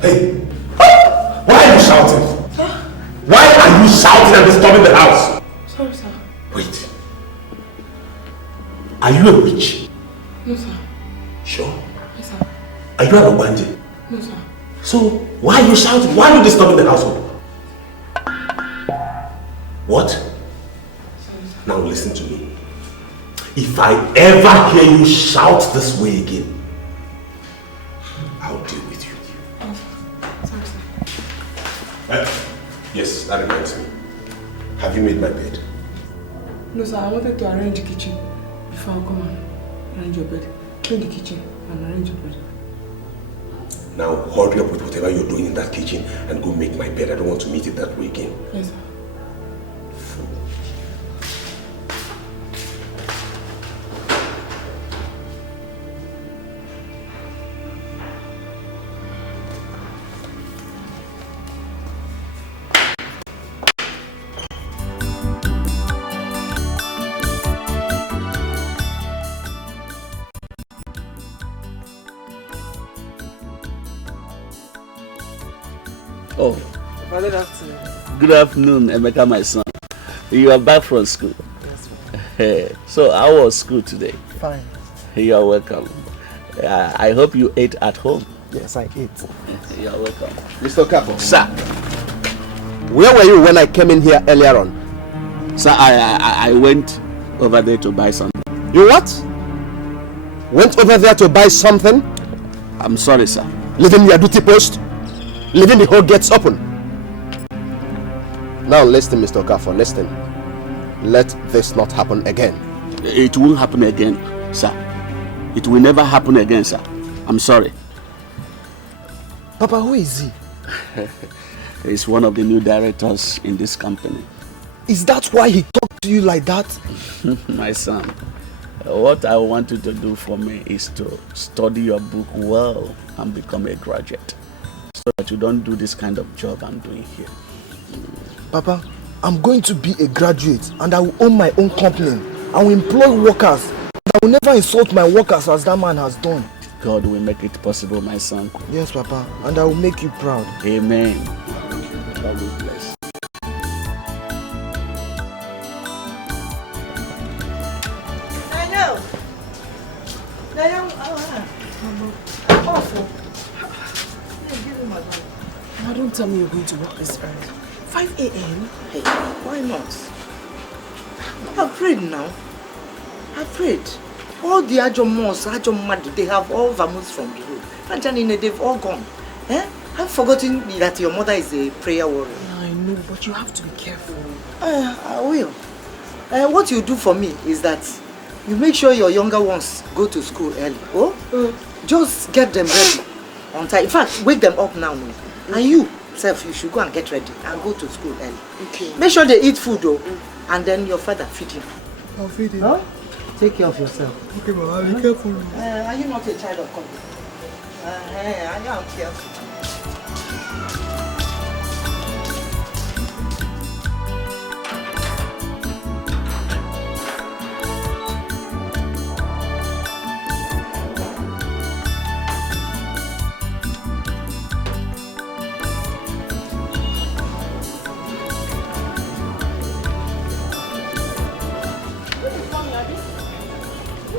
Hey, why are you shouting? Why are you shouting and disturbing the house? Sorry, sir. Wait. Are you a witch? No, sir. Sure? Yes, sir. Are you an Obanje? No, sir. So, why are you shouting? Why are you disturbing the household? What? Sorry, sir. Now listen to me. If I ever hear you shout this way again, I'll deal with you. Oh, sorry, sir. Yes, that reminds me. Have you made my bed? No, sir. I wanted to arrange the kitchen before I come and arrange your bed. Clean the kitchen and arrange your bed. Now hurry up with whatever you're doing in that kitchen and go make my bed. I don't want to meet it that way again. Yes, sir. Oh, Good afternoon. good afternoon, Emeka, my son. You are back from school. Yes, So, how was school today? fine. You are welcome. I hope you ate at home. Yes, I ate. You are welcome. Mr. Capo, Sir, where were you when I came in here earlier on? sir, I went over there to buy something. You what? Went over there to buy something? I'm sorry, sir. Leaving your duty post? Leaving the whole gates open? Now listen, Mr. Okafor, listen. Let this not happen again. It won't happen again, sir. It will never happen again, sir. I'm sorry. Papa, who is he? He's one of the new directors in this company. Is that why he talked to you like that? My son, what I want you to do for me is to study your book well and become a graduate, so that you don't do this kind of job I'm doing here. Papa, I'm going to be a graduate and I will own my own company. I will employ workers. I will never insult my workers as that man has done. God will make it possible, my son. Yes, Papa, and I will make you proud. Amen. God will bless. Mama, don't tell me you're going to work this early. 5 a.m.? Hey, why not? I've prayed now. I've prayed. All the Ajomos, Ajomad, they have all vamoosed from the road. And Janine, they've all gone. Eh? I've forgotten that your mother is a prayer warrior. I know, but you have to be careful. I will. What you do for me is that you make sure your younger ones go to school early. Oh? Just get them ready on time. In fact, wake them up now. And you, self, you should go and get ready and go to school early. Okay. Make sure they eat food though. And then your father feed him. I'll feed him. Huh? Take care of yourself. Okay, Mama, be careful. Are you not a child of God? I am careful.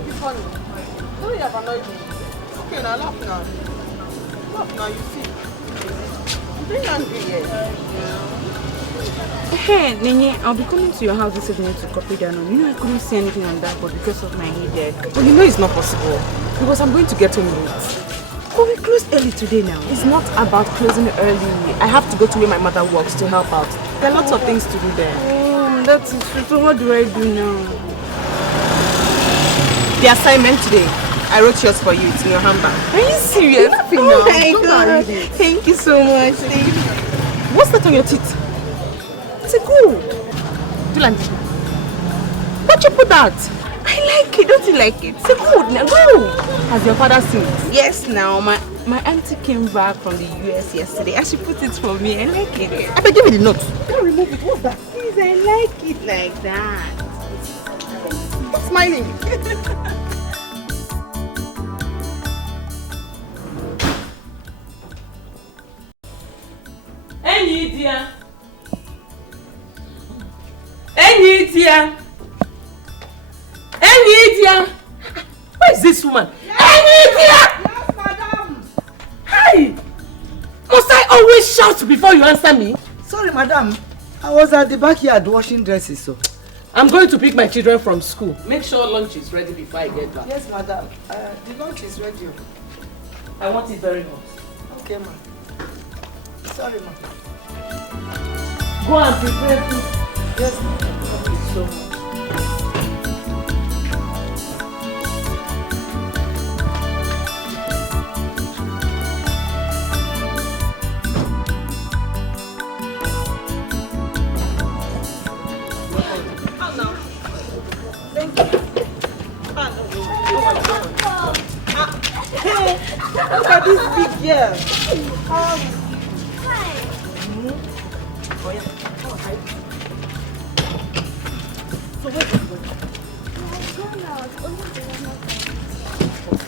Sorry, I've annoyed you. Okay, now laugh now. Laugh now, you see. I'm very angry here. Hey, Nene, I'll be coming to your house this evening to copy down on. You know, I couldn't see anything on that, but because of my headache. But you know it's not possible. Because I'm going to get home late. But we close early today now. It's not about closing early. I have to go to where my mother works to help out. There are lots of things to do there. Oh, that's true. So what do I do now? The assignment today, I wrote yours for you. It's in your handbag. Are you serious? Oh my God. Thank you so much. Thank you. What's that on your teeth? It's a gold. Do you like it? Why'd you put that? I like it. Don't you like it? It's a gold now. Gold. Has your father seen it? Yes, now My auntie came back from the US yesterday and she put it for me. I like it. I give me the note. Don't remove it. What's that? Please, I like it like that. Stop smiling. Ini Edo. Ini Edo. Ini Edo. Where is this woman? Ini Edo. Yes, madam. Hi. Must I always shout before you answer me? Sorry, madam. I was at the backyard washing dresses, so. I'm going to pick my children from school. Make sure lunch is ready before I get back. Yes, madam. The lunch is ready. I want it very hot. Okay, ma'am. Sorry, ma'am. Go and prepare food. Yes, ma'am. Thank you so much. Look at this big girl.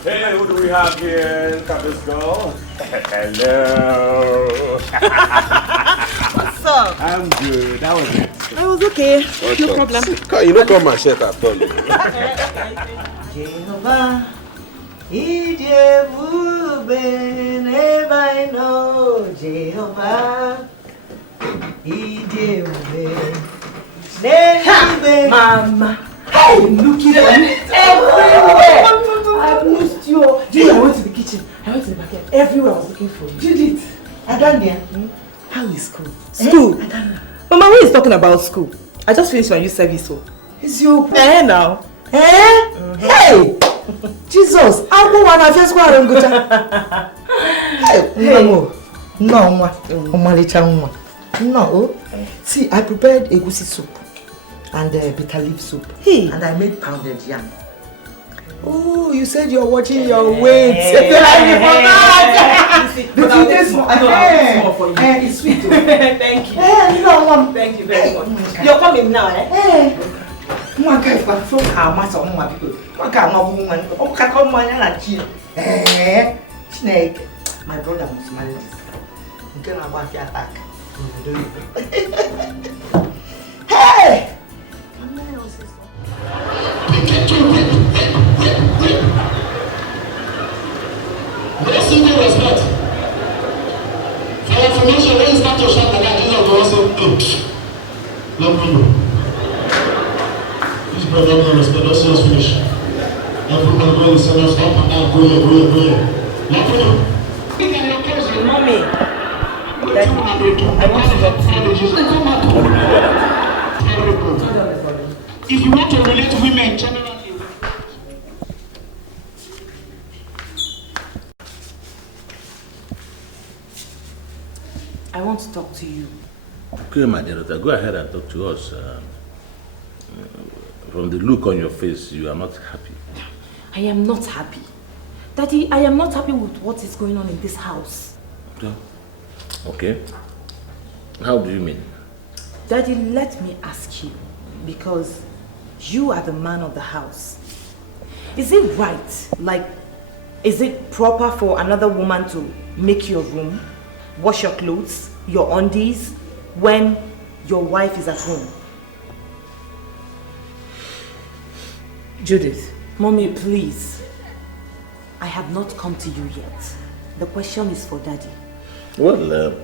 Hey, who do we have here? Look at this girl. Hello. What's up? I'm good. How was it? I was okay. No problem. You don't come and shut up, Tony. Jehovah, Idemube, never I know. Jehovah, Idemube, never. Mama, I'm looking for you everywhere. I've missed you. Judith, I went to the kitchen. I went to the backyard. Everywhere I was looking for you. Judith, Adania, how is school? School? Mama, who is talking about school? I just finished my youth service. So. It's your now. Hey! Jesus! I'm going to first go and go to. Hey! No. See, I prepared egusi soup and bitter leaf soup. Hey! And I made pounded yam. Oh, you said you're watching your weight. It's small for you. It's sweet too. Thank you. Thank you very much. You're coming now, eh? One guy from how much on my people. One guy, my woman. Oh, can come on and cheer. Snake. My brother must marry this. You can about the attack. Hey! Let's see the respect. For information, when you start to shout like that, you know, also, let me know. This brother doesn't respect, let's just finish. Everyone go and send us up and down, go here. Let me know. Mommy, I want to talk to you. If you want to relate to women generally, I want to talk to you. Okay, my dear daughter, go ahead and talk to us. From the look on your face, you are not happy. I am not happy. Daddy, I am not happy with what is going on in this house. Okay. How do you mean? Daddy, let me ask you, because you are the man of the house. Is it right, like, is it proper for another woman to make your room, wash your clothes, your undies, when your wife is at home? Judith, Mommy, please. I have not come to you yet. The question is for Daddy. Well,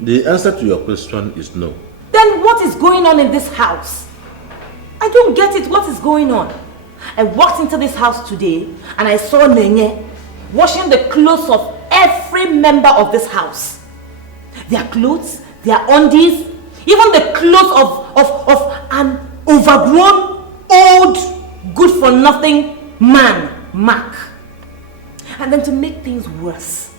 the answer to your question is no. Then what is going on in this house? I don't get it. What is going on? I walked into this house today and I saw Nenye washing the clothes of every member of this house. Their clothes, their undies, even the clothes of an overgrown, old, good-for-nothing man, Mark. And then to make things worse,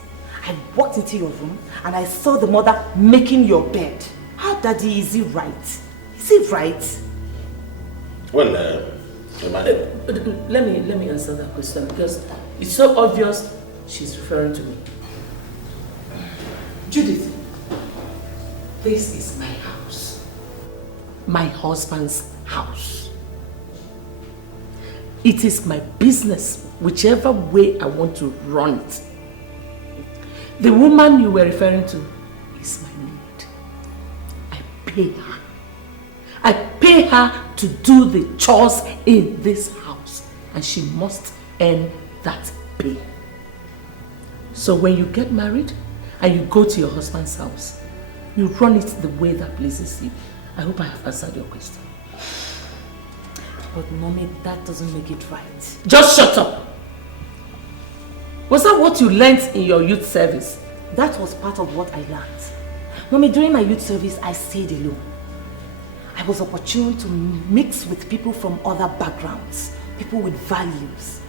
I walked into your room and I saw the mother making your bed. How, Daddy, is it right? Is it right? Well, madam. Let me answer that question, because It's so obvious she's referring to me. Judith, this is my house. My husband's house. It is my business, whichever way I want to run it. The woman you were referring to is my maid. I pay her. I pay her to do the chores in this house, and she must earn that pay. So when you get married and you go to your husband's house, you run it the way that pleases you. I hope I have answered your question. But Mommy, that doesn't make it right. Just shut up! Was that what you learned in your youth service? That was part of what I learned. Mommy, during my youth service, I stayed alone. I was opportune to mix with people from other backgrounds, people with values.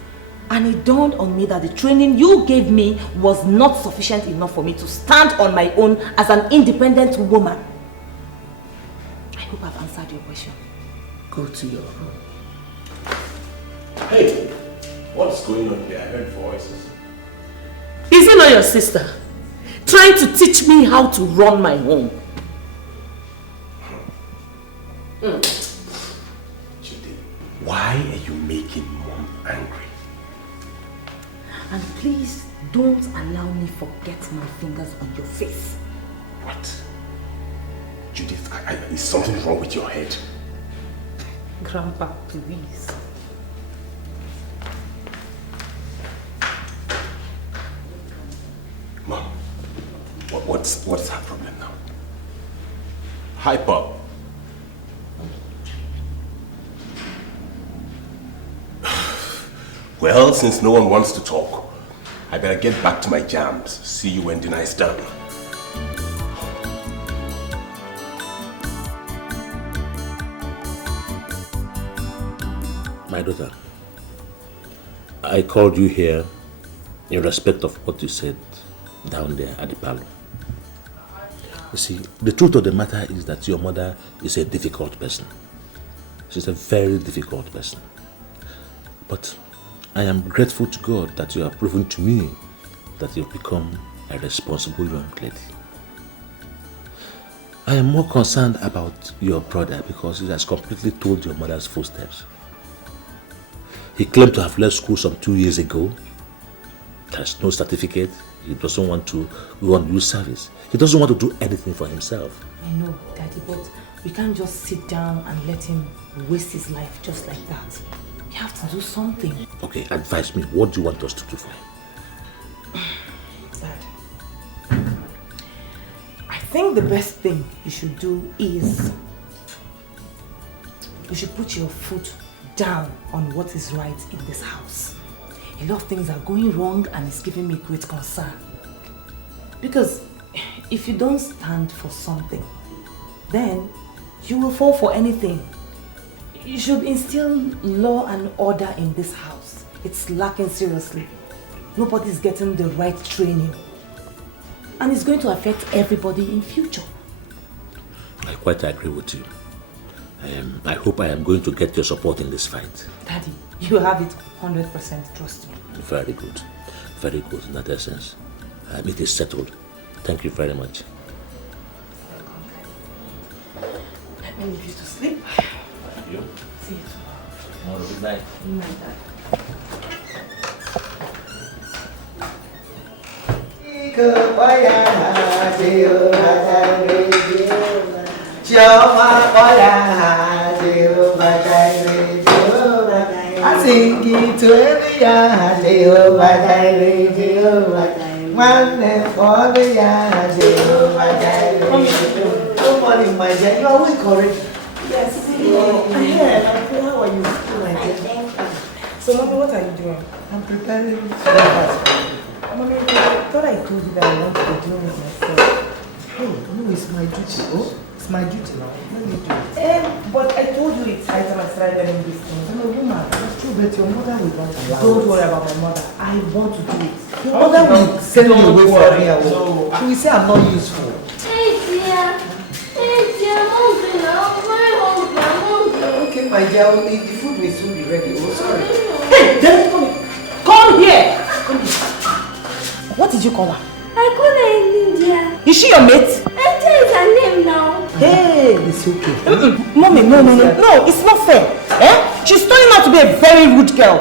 And it dawned on me that the training you gave me was not sufficient enough for me to stand on my own as an independent woman. I hope I've answered your question. Go to your room. Hey, what's going on here? I heard voices. Is it not your sister trying to teach me how to run my home? Judith, why are you making Mom angry? And please don't allow me forget my fingers on your face. What? Judith, is something wrong with your head? Grandpa, please. Mom, what's her problem now? Hi, Pop. Well, since no one wants to talk, I better get back to my jams. See you when dinner is done. My daughter, I called you here in respect of what you said down there at the parlor. You see, the truth of the matter is that your mother is a difficult person. She's a very difficult person. But I am grateful to God that you have proven to me that you've become a responsible young lady. I am more concerned about your brother because he has completely told your mother's footsteps. He claimed to have left school some 2 years ago. There's no certificate. He doesn't want to go on youth service. He doesn't want to do anything for himself. I know, Daddy, but we can't just sit down and let him waste his life just like that. We have to do something. Okay, advise me. What do you want us to do for him? Dad, I think the best thing you should do is you should put your foot down on what is right in this house. A lot of things are going wrong and it's giving me great concern. Because if you don't stand for something, then you will fall for anything. You should instill law and order in this house. It's lacking seriously. Nobody's getting the right training. And it's going to affect everybody in future. I quite agree with you. I hope I am going to get your support in this fight. Daddy, you have it 100%, trust me. Very good. Very good in that essence. It is settled. Thank you very much. Let me leave you to sleep. Thank you. See you tomorrow. Good night. Good night, Dad. I sing it to every Jehovah Jireh, Jehovah Jireh. One name for the Jehovah Jireh. Good morning, my dear. You are awake already? Yes. How are you? My dear. So, Mommy, what are you doing? I'm preparing breakfast. Mommy, I thought I told you that I want to be doing it myself. Hey, no, it's my duty. Oh, it's my duty now. Let me do it. But I told you it's high time I started learning this thing. I'm a woman. It's true, but your mother will not allow Don't it. worry about my mother. I want to do it. Your mother will send me away from here. No. She will say I'm not useful. Hey dear, I'm hungry now. I'm very hungry. I'm hungry. Okay, my dear, the food will soon be ready. Oh, sorry. Hey, Daddy, come Come here! What did you call her? I call her India. Is she your mate? India is her name now. Hey! It's okay. Mommy, no, it's not fair. Eh? She's turning out to be a very rude girl.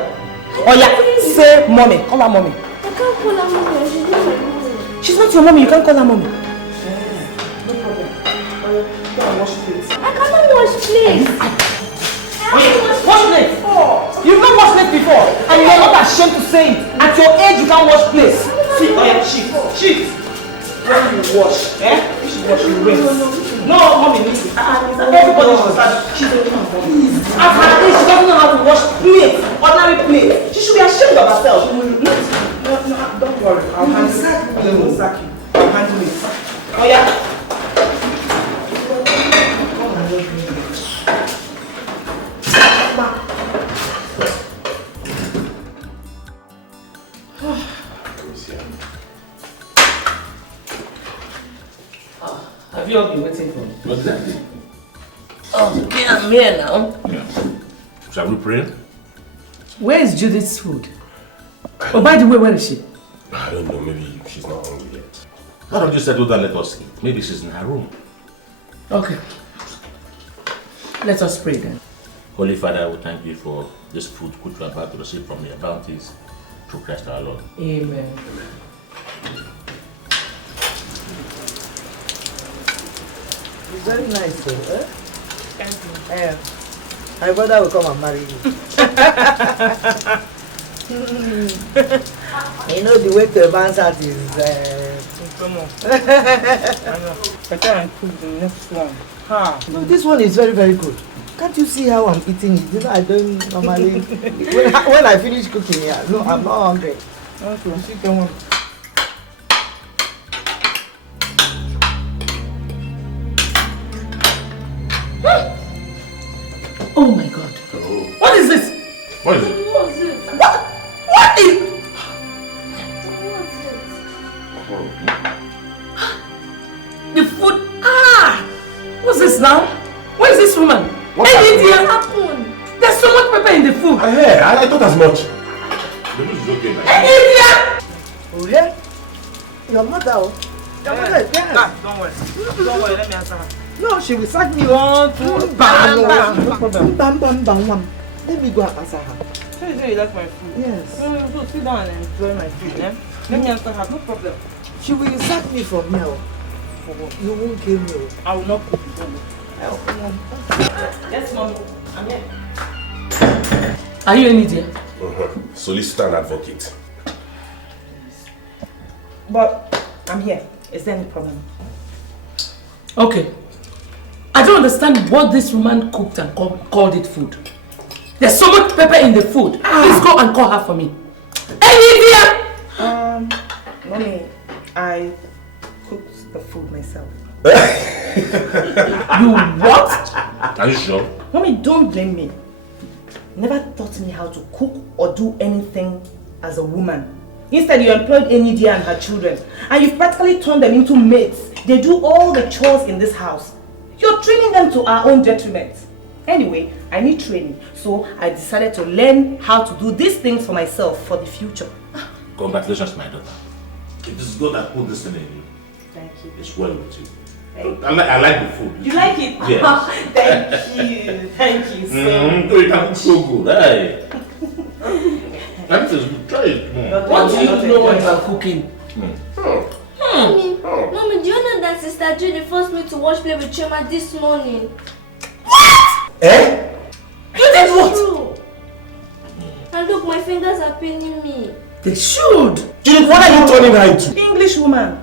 Oh yeah, say mommy. Call her mommy. I can't call her mommy. She's not my mommy. She's not your mommy, you can't call her mommy. I cannot wash plates. Wash plates? You've not washed plates before, and you're not ashamed to say it. At your age, you can't wash plates. See, oh yeah, shit. When you wash, you should wash your rinse. No, mommy needs it. Everybody should start. She's only my mommy. At her age, she doesn't know how to wash plates, ordinary plates. She should be ashamed of herself. No, don't worry. I'll handle it. I'll handle it. Oh yeah. Have you all been waiting for me? Exactly. Oh, okay, I'm here now. Yeah. Shall we pray? Where is Judith's food? Oh, by the way, where is she? I don't know, maybe she's not hungry yet. Why don't you settle down, let us eat? Maybe she's in her room. Okay. Let us pray then. Holy Father, we thank you for this food which we are about to receive from your bounties through Christ our Lord. Amen. It's very nice though, eh? Thank you. My brother will come and marry you. You know the way to a man's heart is Better than cook the next one. No, this one is very, very good. Can't you see how I'm eating it? You know, I don't normally when I finish cooking here, no, I'm not hungry. Okay, chicken one. Oh my God. Oh. What is this? What is it? What is it? What is... What is The food... What's this now? Where is this woman? What happened? There's so much pepper in the food. I thought as much. The food is okay. Oh yeah? Your mother, Your mother is there. Don't worry, let me answer her. No, she will sack me. 1, 2, bam, bam. No problem. Bam. Let me go and answer her. So you say you like my food? Yes. So sit down and enjoy my food, eh? Let me answer her, no problem. She will sack me from here. You won't kill me. I will not cook you. Yes, Mommy. I'm here. Are you an idiot? Solicitor and advocate. But I'm here. Is there any problem? Okay. I don't understand what this woman cooked and called it food. There's so much pepper in the food. Please go and call her for me. Hey, Mommy, I cooked the food myself. You what? Are you sure? Mommy, don't blame me. Never taught me how to cook or do anything as a woman. Instead, you employed Ini Edo and her children, and you've practically turned them into maids. They do all the chores in this house. You're training them to our own detriment. Anyway, I need training, so I decided to learn how to do these things for myself for the future. Congratulations, my daughter. It is God that put this thing in you. Thank you. It's well with you. I like the food. You like it? Yes. Thank you so much. It can so good. Hey. That is good. Try it. What do you know about cooking? Mommy, do you know that Sister Judith forced me to wash plate with Chema this morning? Eh? You did what? And look, my fingers are paining me. They should. Judith, what are you turning her into? English woman.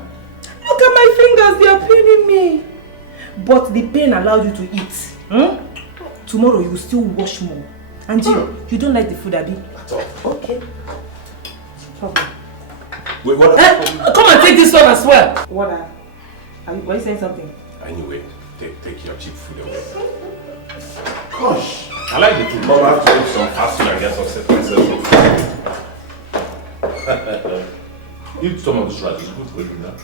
Look at my fingers, they are paining me. But the pain allowed you to eat. Tomorrow you will still wash more. And you don't like the food, Abi? At all. Okay. Problem. Wait, what? Come and take this one as well. What are you saying something? Anyway, take your cheap food away. Gosh. I like the food. Mom, I have to eat some fast food and get some Eat some of this rice. It's good for you now.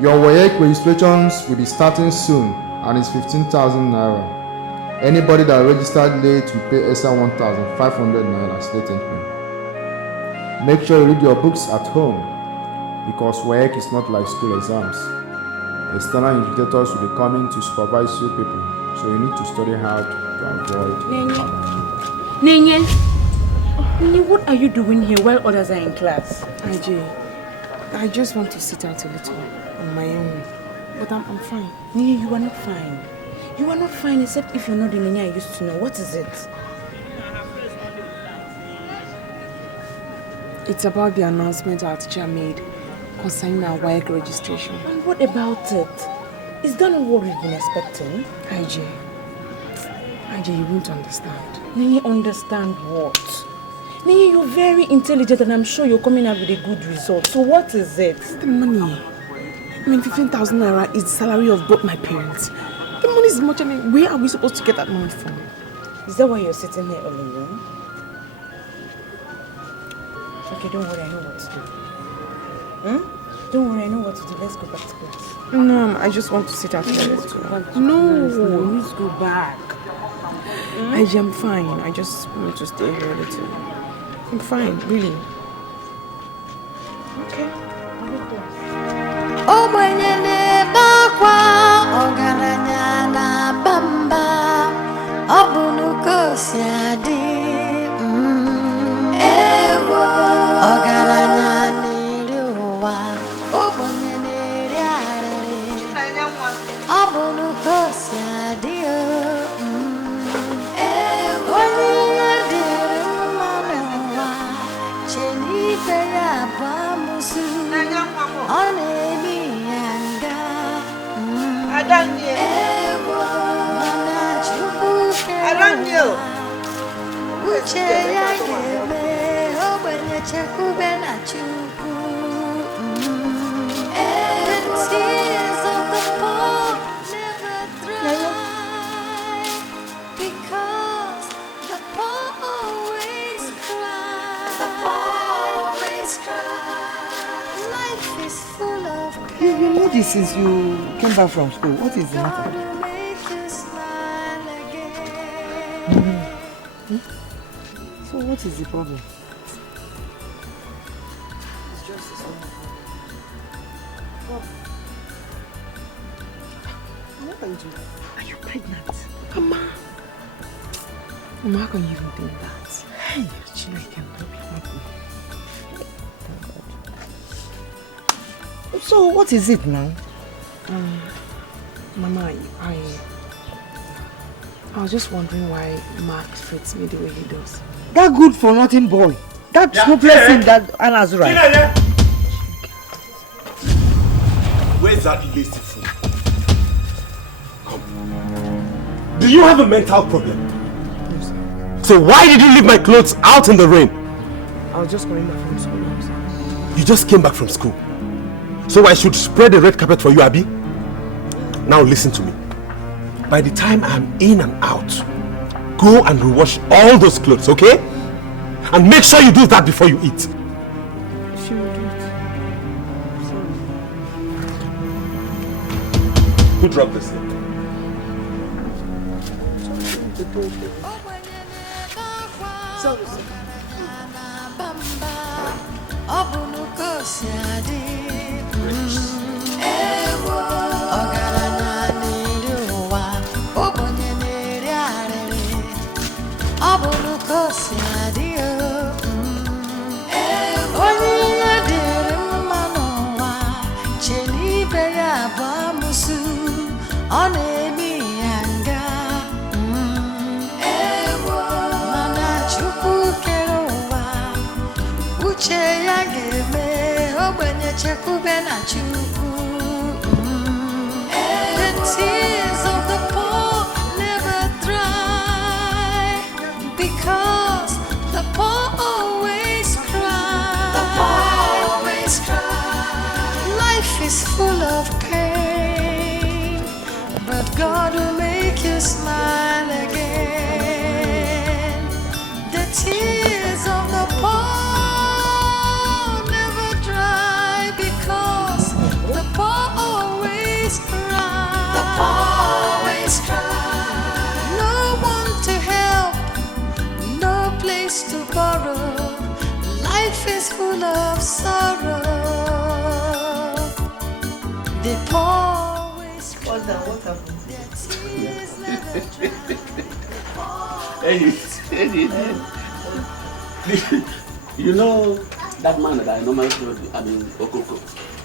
Your WAEC registrations will be starting soon and it's 15,000 naira. Anybody that registered late will pay extra 1,500 naira state entry. Make sure you read your books at home, because work is not like school exams. External invigilators will be coming to supervise you people, so you need to study hard to avoid. Nenye, what are you doing here while others are in class? I just want to sit out a little on my own, but I'm fine. Nenye, you are not fine. You are not fine except if you're not the Nenye I used to know. What is it? It's about the announcement our teacher made concerning our WAEC registration. And what about it? Is that not what we've been expecting? IJ, you won't understand. Nenye, understand what? Nenye, you're very intelligent and I'm sure you're coming out with a good result. So what is it? It's the money. 15,000 naira is the salary of both my parents. The money is much. Where are we supposed to get that money from? Is that why you're sitting here all alone? Okay, don't worry, I know what to do. Don't worry, I know what to do. Let's go back to class. No, I just want to sit out here. Let's go back to No, class. No, let's go back. I'm fine. I just want to stay here a little. I'm fine, really. Okay. Oh, my bakwa ogaranya na bamba obunuko siadi ewo ogaranya niruwa obonye neriare obunuko siadi ewo niruwa cheni peya bamusu onemi You know this since you came back from school. What is the matter? So what is the problem? It's just this one. What are you doing? Are you pregnant? Mama, how can you even think that? Hey, Regina, I can't help you. So what is it now? Mama, I was just wondering why Mark treats me the way he does. That good for nothing boy. That hopeless thing that Anna's right. Where's that lazy fool? Come. Do you have a mental problem? No, sir. So why did you leave my clothes out in the rain? I was just coming back from school, sir. You just came back from school. So I should spread the red carpet for you, Abby? Now listen to me. By the time I'm in and out, go and rewash all those clothes, okay? And make sure you do that before you eat. She will do it. Who dropped this thing? The tears of the poor never dry, because the poor always cry. The poor always cry. Life is full of pain, but God will make you smile again. The tears of the poor never dry, because the poor always cry. The poor always cry. No one to help, no place to borrow. Life is They always cry. What happened? You know that man that I normally told you, I mean, Okoko.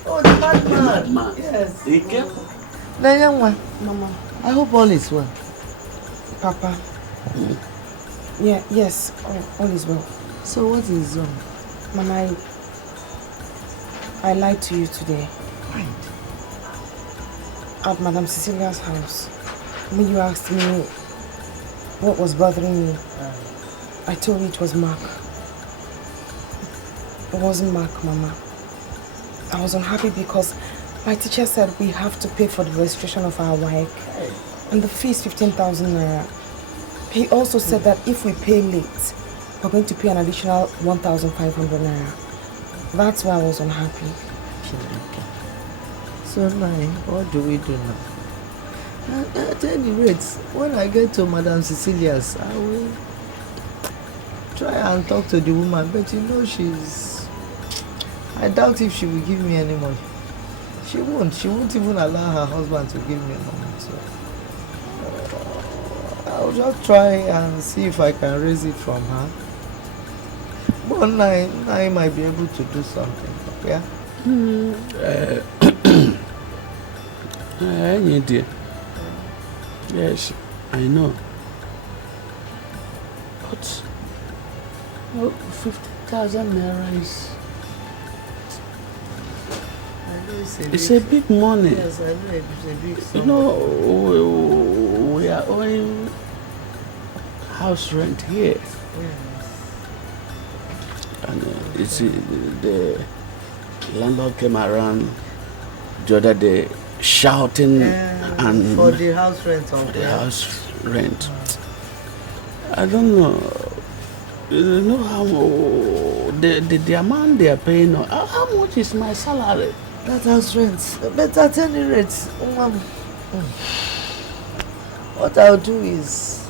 Oh, the madman. The madman. Yes. Dikeh. The young one. Mama. I hope all is well. Papa. Yeah, yes, all is well. So what is wrong? Mama, I lied to you today. Right. At Madame Cecilia's house. When you asked me what was bothering me, I told you it was Mark. It wasn't Mark, Mama. I was unhappy because my teacher said we have to pay for the registration of our WAEC. And the fee is 15,000 naira. He also said that if we pay late, we're going to pay an additional 1,500 naira. That's why I was unhappy. So now, what do we do now? At any rate, when I get to Madame Cecilia's, I will try and talk to the woman, but you know I doubt if she will give me any money. She won't even allow her husband to give me money. So I'll just try and see if I can raise it from her. But now I might be able to do something, yeah? Dear. Yes, I know. But 50,000 naira is... It's a big money. Yes, I know it's a big sum. You know, we are owing house rent here. Yes. And you see, the landlord came around the other day shouting and for the house rent. For the house rent. I don't know. You know how the amount they are paying. How much is my salary? That house rent. But at any rate, what I'll do is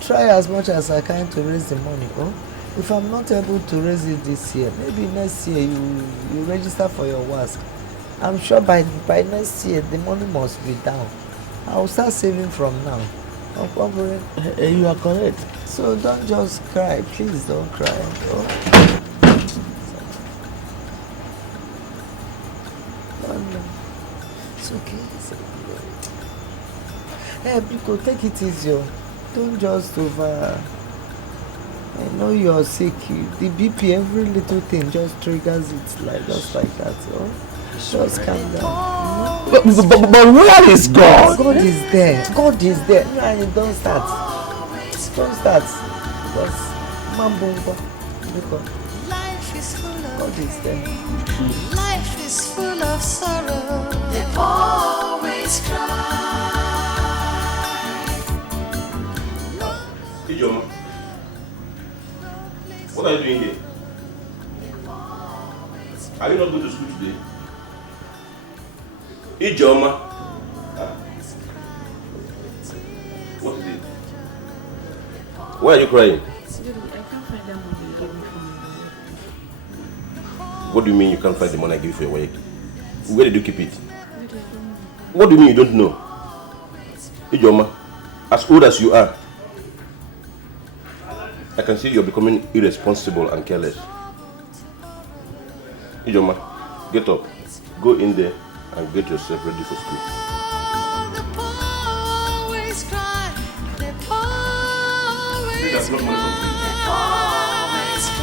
try as much as I can to raise the money. Oh? If I'm not able to raise it this year, maybe next year you register for your WASC. I'm sure by next year the money must be down. I'll start saving from now. You are correct. So don't just cry. Please don't cry. Oh. It's okay. Hey, Biko, take it easy. Don't just over. I know you're sick. The BP, every little thing just triggers it just like that. So just calm down. But where is God? God is there. God is there. No, don't start. Don't start. Just mambungo. Life is full of God is there. Life is full of sorrow. They always cry. Ijeoma, what are you doing here? Are you not going to school today? Ijeoma. What is it? Why are you crying? I can't find that money you gave me for my work. What do you mean you can't find the money I gave you for your work? Where did you keep it? What do you mean you don't know? Ijeoma, as old as you are, I can see you're becoming irresponsible and careless. Ijeoma, get up. Go in there and get yourself ready for school. Always cry. They always cry.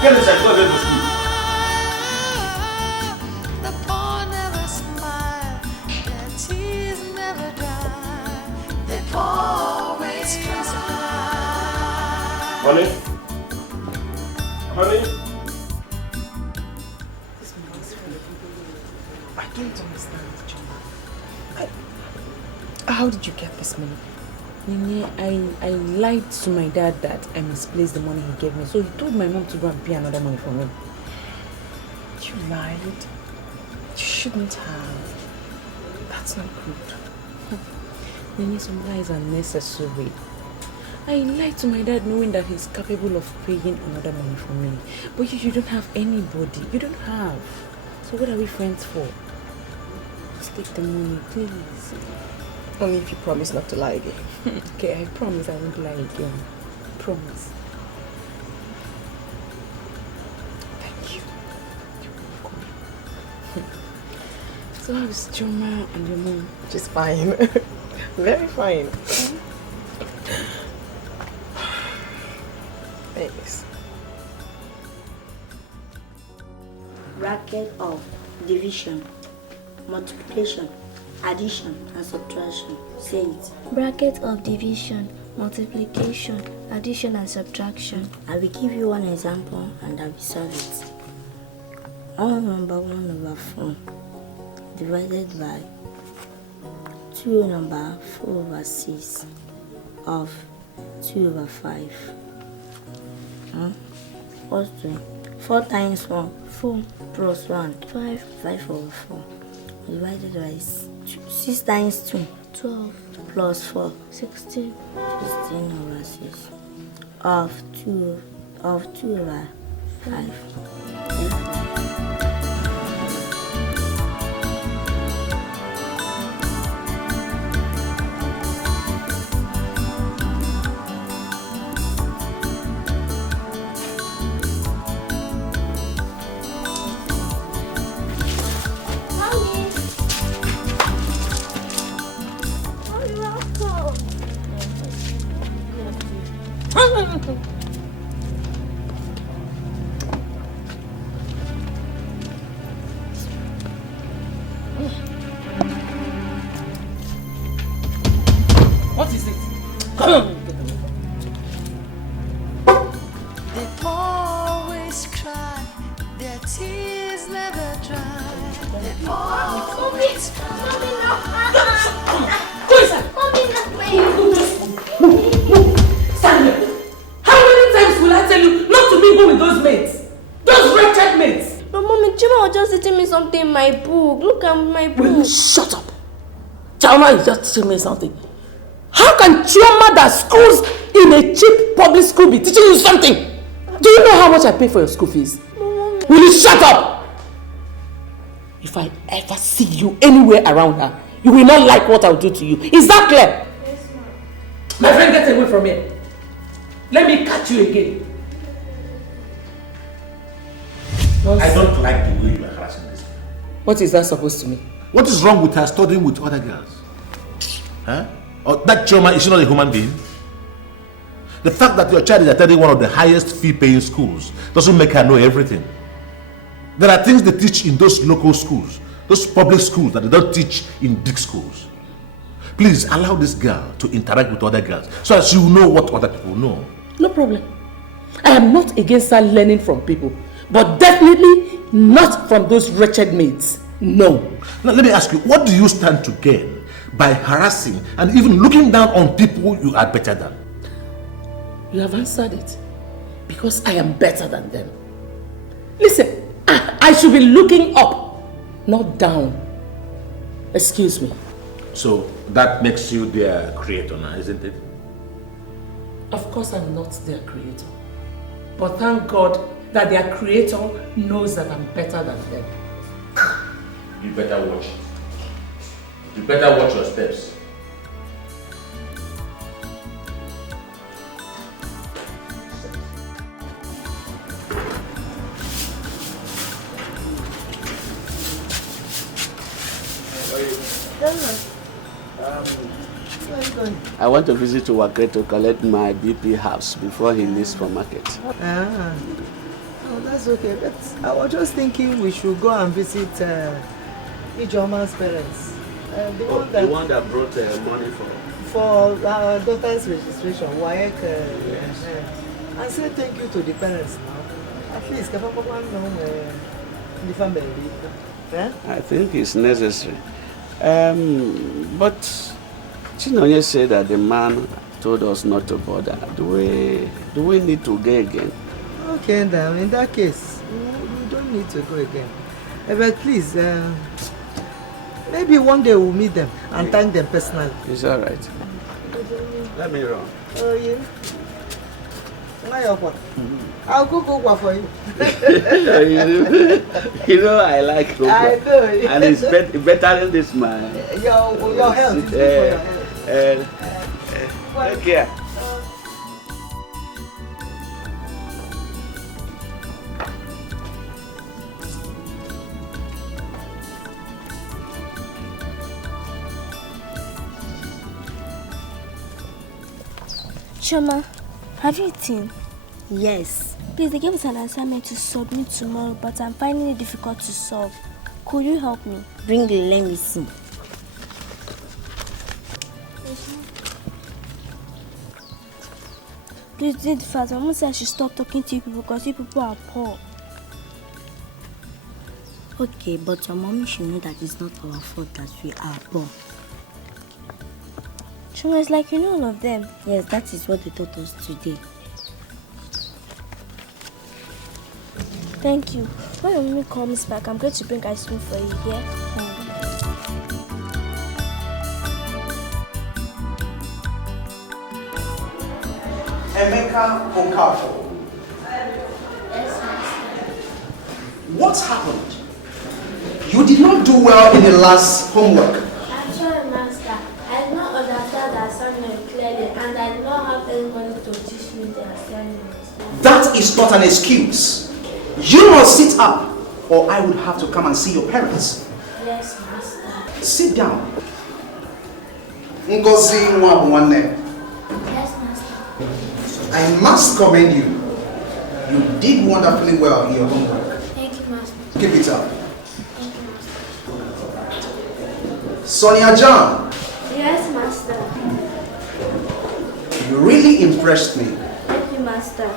Get inside, go to school. The poor never smile. Their tears never dry. They always cry. Honey? Honey? I don't understand, John. How did you get this money? Nene, I lied to my dad that I misplaced the money he gave me. So he told my mom to go and pay another money for me. You lied? You shouldn't have. That's not good. Nene, some lies are necessary. I lied to my dad knowing that he's capable of paying another money for me. But you don't have anybody. You don't have. So what are we friends for? take the money, please. Only if you promise not to lie again. Okay, I promise I won't lie again. Promise. Thank you. So how's Choma and your mom? She's fine. Very fine. Thanks. Bracket of division, multiplication, addition and subtraction. Say it. Bracket of division, multiplication, addition and subtraction. I will give you one example and I will solve it. 1/1/4 divided by 2/4/6 of 2/5. What's 2? 4 times 1, 4 plus 1, 5, 5/4 divided by 6 times 2, 12 plus 4, 16, 16/6 of 2/5. What is it? Come on. They always cry, their tears never dry. They always cry. Go inside. Stand here. How many times will I tell you not to mingle with those mates? Those wretched mates. But Mommy, Chima was just teaching me something in my book. Look at my book. Will you shut up? Chama is just teaching me something. How can Chioma that schools in a cheap public school be teaching you something? Do you know how much I pay for your school fees? Mommy. Will you shut up? If I ever see you anywhere around her, you will not like what I'll do to you. Is that clear? Yes, ma'am. My friend, get away from here. Let me catch you again. I don't like the way you are harassing this girl. What is that supposed to mean? What is wrong with her studying with other girls? Huh? Or that Chioma, is she not a human being? The fact that your child is attending one of the highest fee-paying schools doesn't make her know everything. There are things they teach in those local schools, those public schools that they don't teach in big schools. Please allow this girl to interact with other girls so that she will know what other people know. No problem. I am not against her learning from people, but definitely not from those wretched maids. No. Now let me ask you, what do you stand to gain by harassing and even looking down on people you are better than? You have answered it. Because I am better than them. Listen, I should be looking up, not down. Excuse me. So that makes you their creator now, isn't it? Of course I'm not their creator. But thank God that their creator knows that I'm better than them. You better watch. You better watch your steps. I want to visit to Wakre to collect my BP house before he leaves for market. Ah, oh, that's okay. But I was just thinking we should go and visit Ijoma's parents. The one that brought money for our daughter's registration, WAEC, and say thank you to the parents now. At least, the family. Eh? I think it's necessary. But Chinonye said that the man told us not to bother. Do we need to go again? Okay, then in that case, we don't need to go again. But please, maybe one day we'll meet them and thank them personally. It's all right. Let me run. Oh, yeah. I'll cook okwa for you. You know I like okwa. I know. And it's better than this man. Your health is good for your health. Take care. Choma, have you eaten? Yes. Please, they gave us an assignment to submit tomorrow, but I'm finding it difficult to solve. Could you help me? Bring the let me see. Please do it fast. Mama said I should stop talking to you people because you people are poor. Okay, but your mommy should know that it's not our fault that we are poor. Choma, it's like you know all of them. Yes, that is what they taught us today. Thank you. When your mommy comes back, I'm going to bring ice cream for you, yeah? Emeka Okafor. What happened? You did not do well in the last homework. I'm sorry, Master. I did not understand the assignment clearly and I did not have anyone to teach me the assignment. That is not an excuse. You must sit up or I would have to come and see your parents. Yes, Master. Sit down. Ngozi Nwabunwanne. Yes, Master. I must commend you. You did wonderfully well in your homework. Thank you, Master. Keep it up. Sonia John. Yes, Master. You really impressed me. Thank you, Master.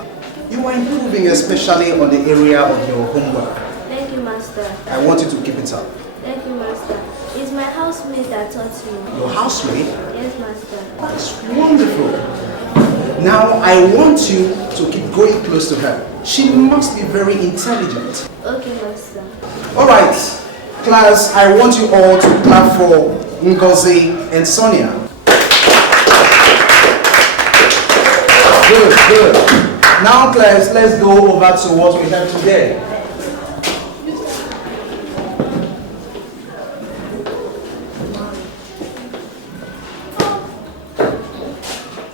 You are improving, especially on the area of your homework. Thank you, Master. I want you to keep it up. Thank you, Master. It's my housemate that taught me. Your housemate? Yes, Master. That's wonderful. Now I want you to keep going close to her. She must be very intelligent. Okay, Master. Alright, class, I want you all to clap for Ngozi and Sonia. Good, good. Now class, let's go over to what we have today.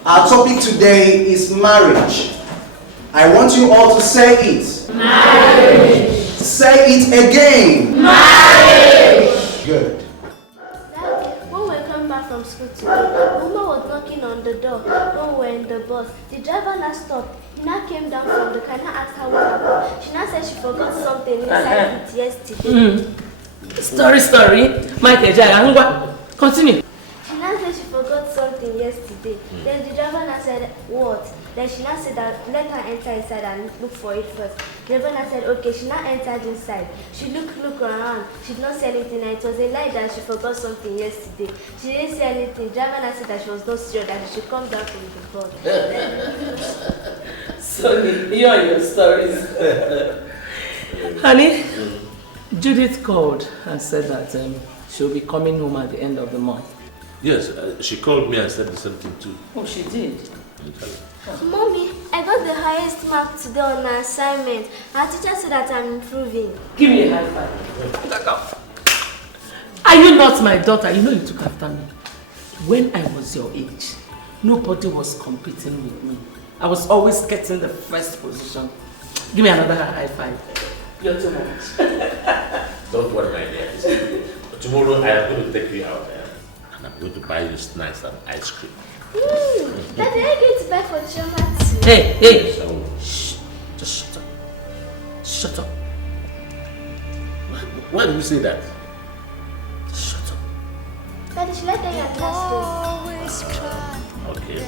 Our topic today is marriage. I want you all to say it. Marriage. Say it again. Marriage. Good. When we came back from school today, the woman was knocking on the door when we were in the bus. The driver now stopped. He now came down from the car and asked her what happened. She now said she forgot something inside it yesterday. Story. Michael Jaya, continue. She now said she forgot something yesterday. Then the driver now said, what? Then she now said that let her enter inside and look for it first. The driver now said, okay, she now entered inside. She looked around. She did not see anything and it was a lie that she forgot something yesterday. She didn't see anything. The driver now said that she was not sure that she should come down from the bus. So here are your stories. Honey, Judith called and said that she'll be coming home at the end of the month. Yes, she called me and said the same thing too. Oh, she did? Mommy, I got the highest mark today on my assignment. Our teacher said that I'm improving. Give me a high five. Are you not my daughter? You know you took after me. When I was your age, nobody was competing with me. I was always getting the first position. Give me another high five. You're too much. Don't worry, my dear. Tomorrow I am going to take you out there and I'm going to buy you snacks and ice cream. Daddy, I'm going to buy for Choma too. Hey! So, shh! Just shut up. Shut up. Why do you say that? Shut up. Daddy, should I tell you a class story? Okay.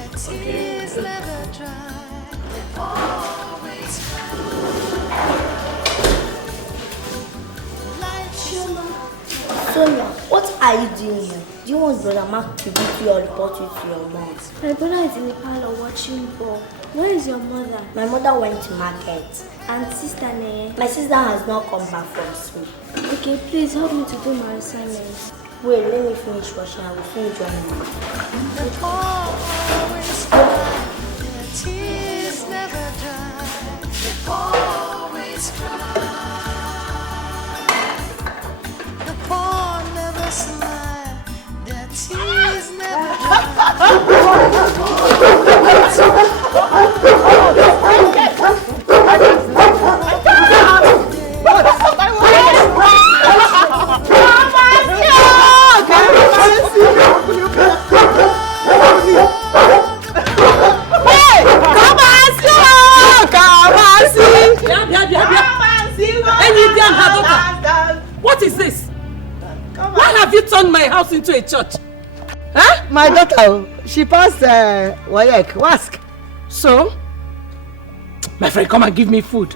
Sonia, what are you doing here? Do you want Brother Mark to beat you or report you to your mom? My brother is in the parlor watching ball. Where is your mother? My mother went to market. And sister Neye? My sister has not come back from school. Okay, please help me to do my assignments. Wait, let me finish washing. I will finish joining you. The poor always cry, their tears never dry. they always cry. The poor never smile, their tears never What is this? Why have you turned my house into a church? Huh? My daughter, she passed WAEC, WASC. So? My friend, come and give me food.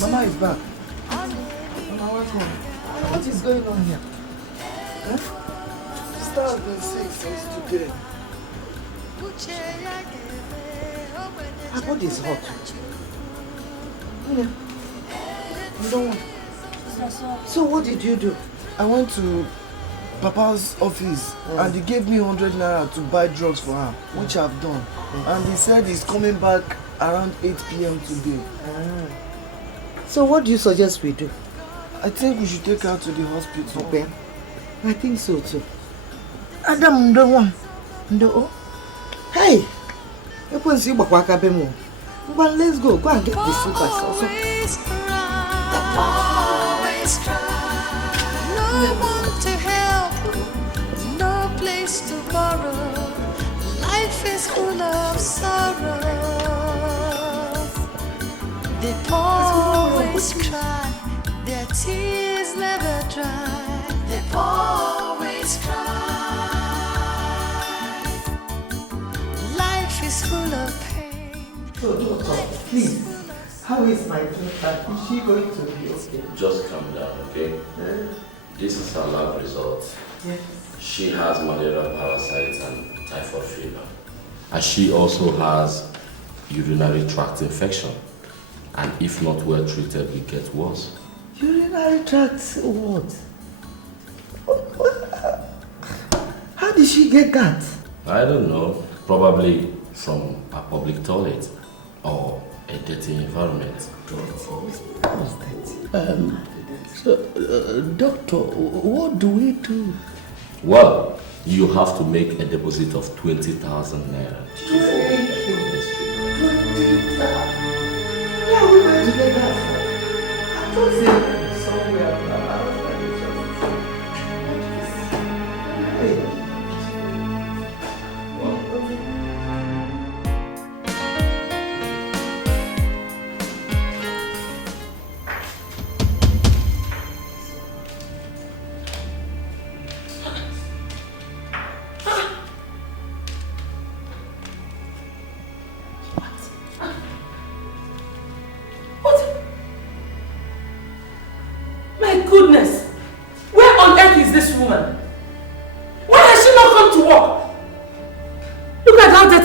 Mama is back. Mama, what's wrong? What is going on here? Huh? Sister has been sick since today. Her body is hot. You don't want. So what did you do? I went to Papa's office and he gave me 100 naira to buy drugs for her, which I've done. And he said he's coming back around 8 p.m. today. So what do you suggest we do? I think we should take her to the hospital. Okay. I think so too. Adam Ndo. Hey! Let's go. Go and get the slippers also. Always cry. No one to help, no place to borrow. Life is full of sorrow. They always cry, their tears never dry. They always cry. Life is full of pain. So, doctor, please, how is my daughter? Is she going to be okay? Just calm down, okay? This is her lab result. Yes. She has malaria parasites and typhoid fever. And she also has urinary tract infection. And if not well treated, it gets worse. Urinary tract what? How did she get that? I don't know. Probably from a public toilet or a dirty environment. Doctor, what do we do? Well, you have to make a deposit of 20,000 naira. Where are we going to get that from? I thought somewhere.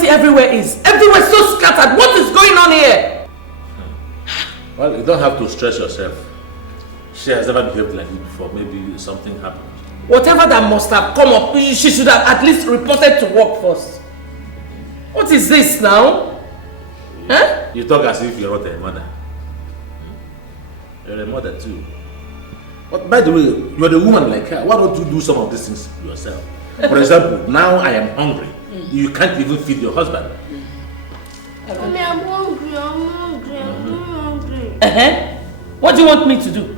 Everywhere is. Everywhere so scattered. What is going on here? Well, you don't have to stress yourself. She has never behaved like this before. Maybe something happened. Whatever that must have come up, she should have at least reported to work first. What is this now? Huh? You talk as if you're not a mother. You're a mother too. But by the way, you're the woman like her. Why don't you do some of these things yourself? For example, now I am hungry. You can't even feed your husband. Mommy, I'm hungry. What do you want me to do?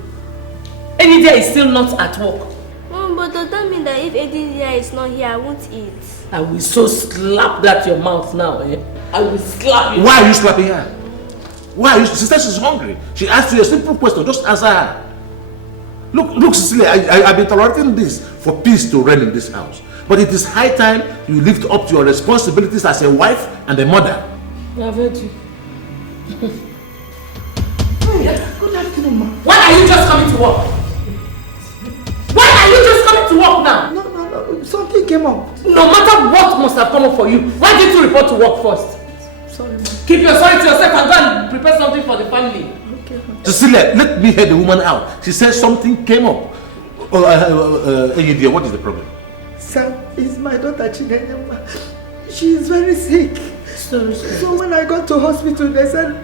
Enidia is still not at work. But does that mean that if Enidia is not here, I won't eat? I will so slap that your mouth now, eh? I will slap you. Why are you slapping her? Why? She said she's hungry. She asked you a simple question. Just answer her. Look, Cecilia, I've been tolerating this for peace to reign in this house. But it is high time you lived up to your responsibilities as a wife and a mother. I've heard you. Good afternoon, ma. Why are you just coming to work? to work now. No, something came up. No matter what must have come up for you, why didn't you report to work first? Sorry, ma'am. Keep your sorry to yourself and go and prepare something for the family. Okay, ma'am. Cecilia, let me hear the woman out. She says something came up. Hey, dear, what is the problem? Sir, it's my daughter Chinenye. She is very sick. Sorry. So when I got to hospital, they said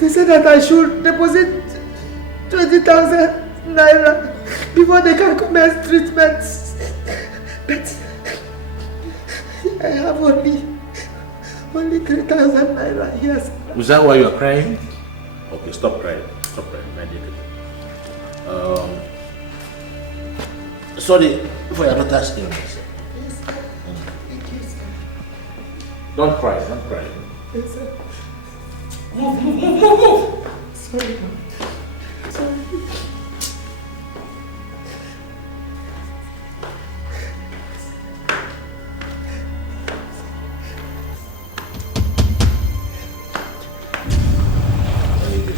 that I should deposit 20,000 naira before they can commence treatment. But I have only 3,000 naira here. Is that why you are crying? Okay, stop crying. Stop crying, my dear. Sorry for your daughter's illness. Yes, sir. Thank you, sir. Don't cry, don't cry. Yes, sir. Move. Sorry, ma'am. Sorry.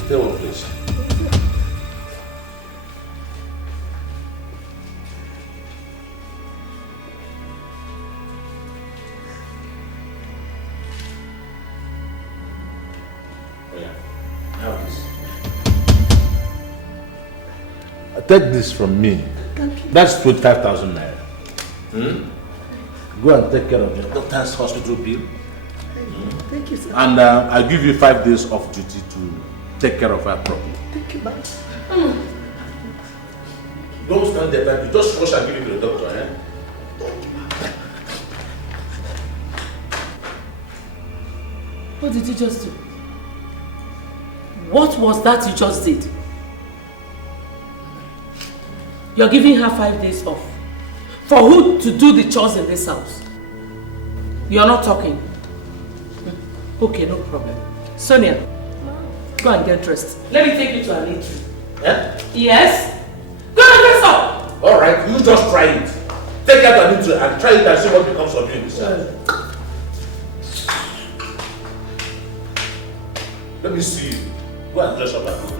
Stay on, please. Take this from me. That's 25,000 naira. Go and take care of your daughter's hospital bill. Thank you, sir. And I'll give you 5 days off duty to take care of her properly. Thank you, ma'am. Don't stand there, baby. Just rush and give it to the doctor, eh? What did you just do? What was that you just did? You're giving her 5 days off. For who to do the chores in this house? You're not talking. Okay, no problem. Sonia, go and get dressed. Let me take you to an eatery. Eh? Yes? Go and dress up! Alright, you just try it. Take her to an eatery and try it and see what becomes of you in this house. Let me see you. Go and dress up and go.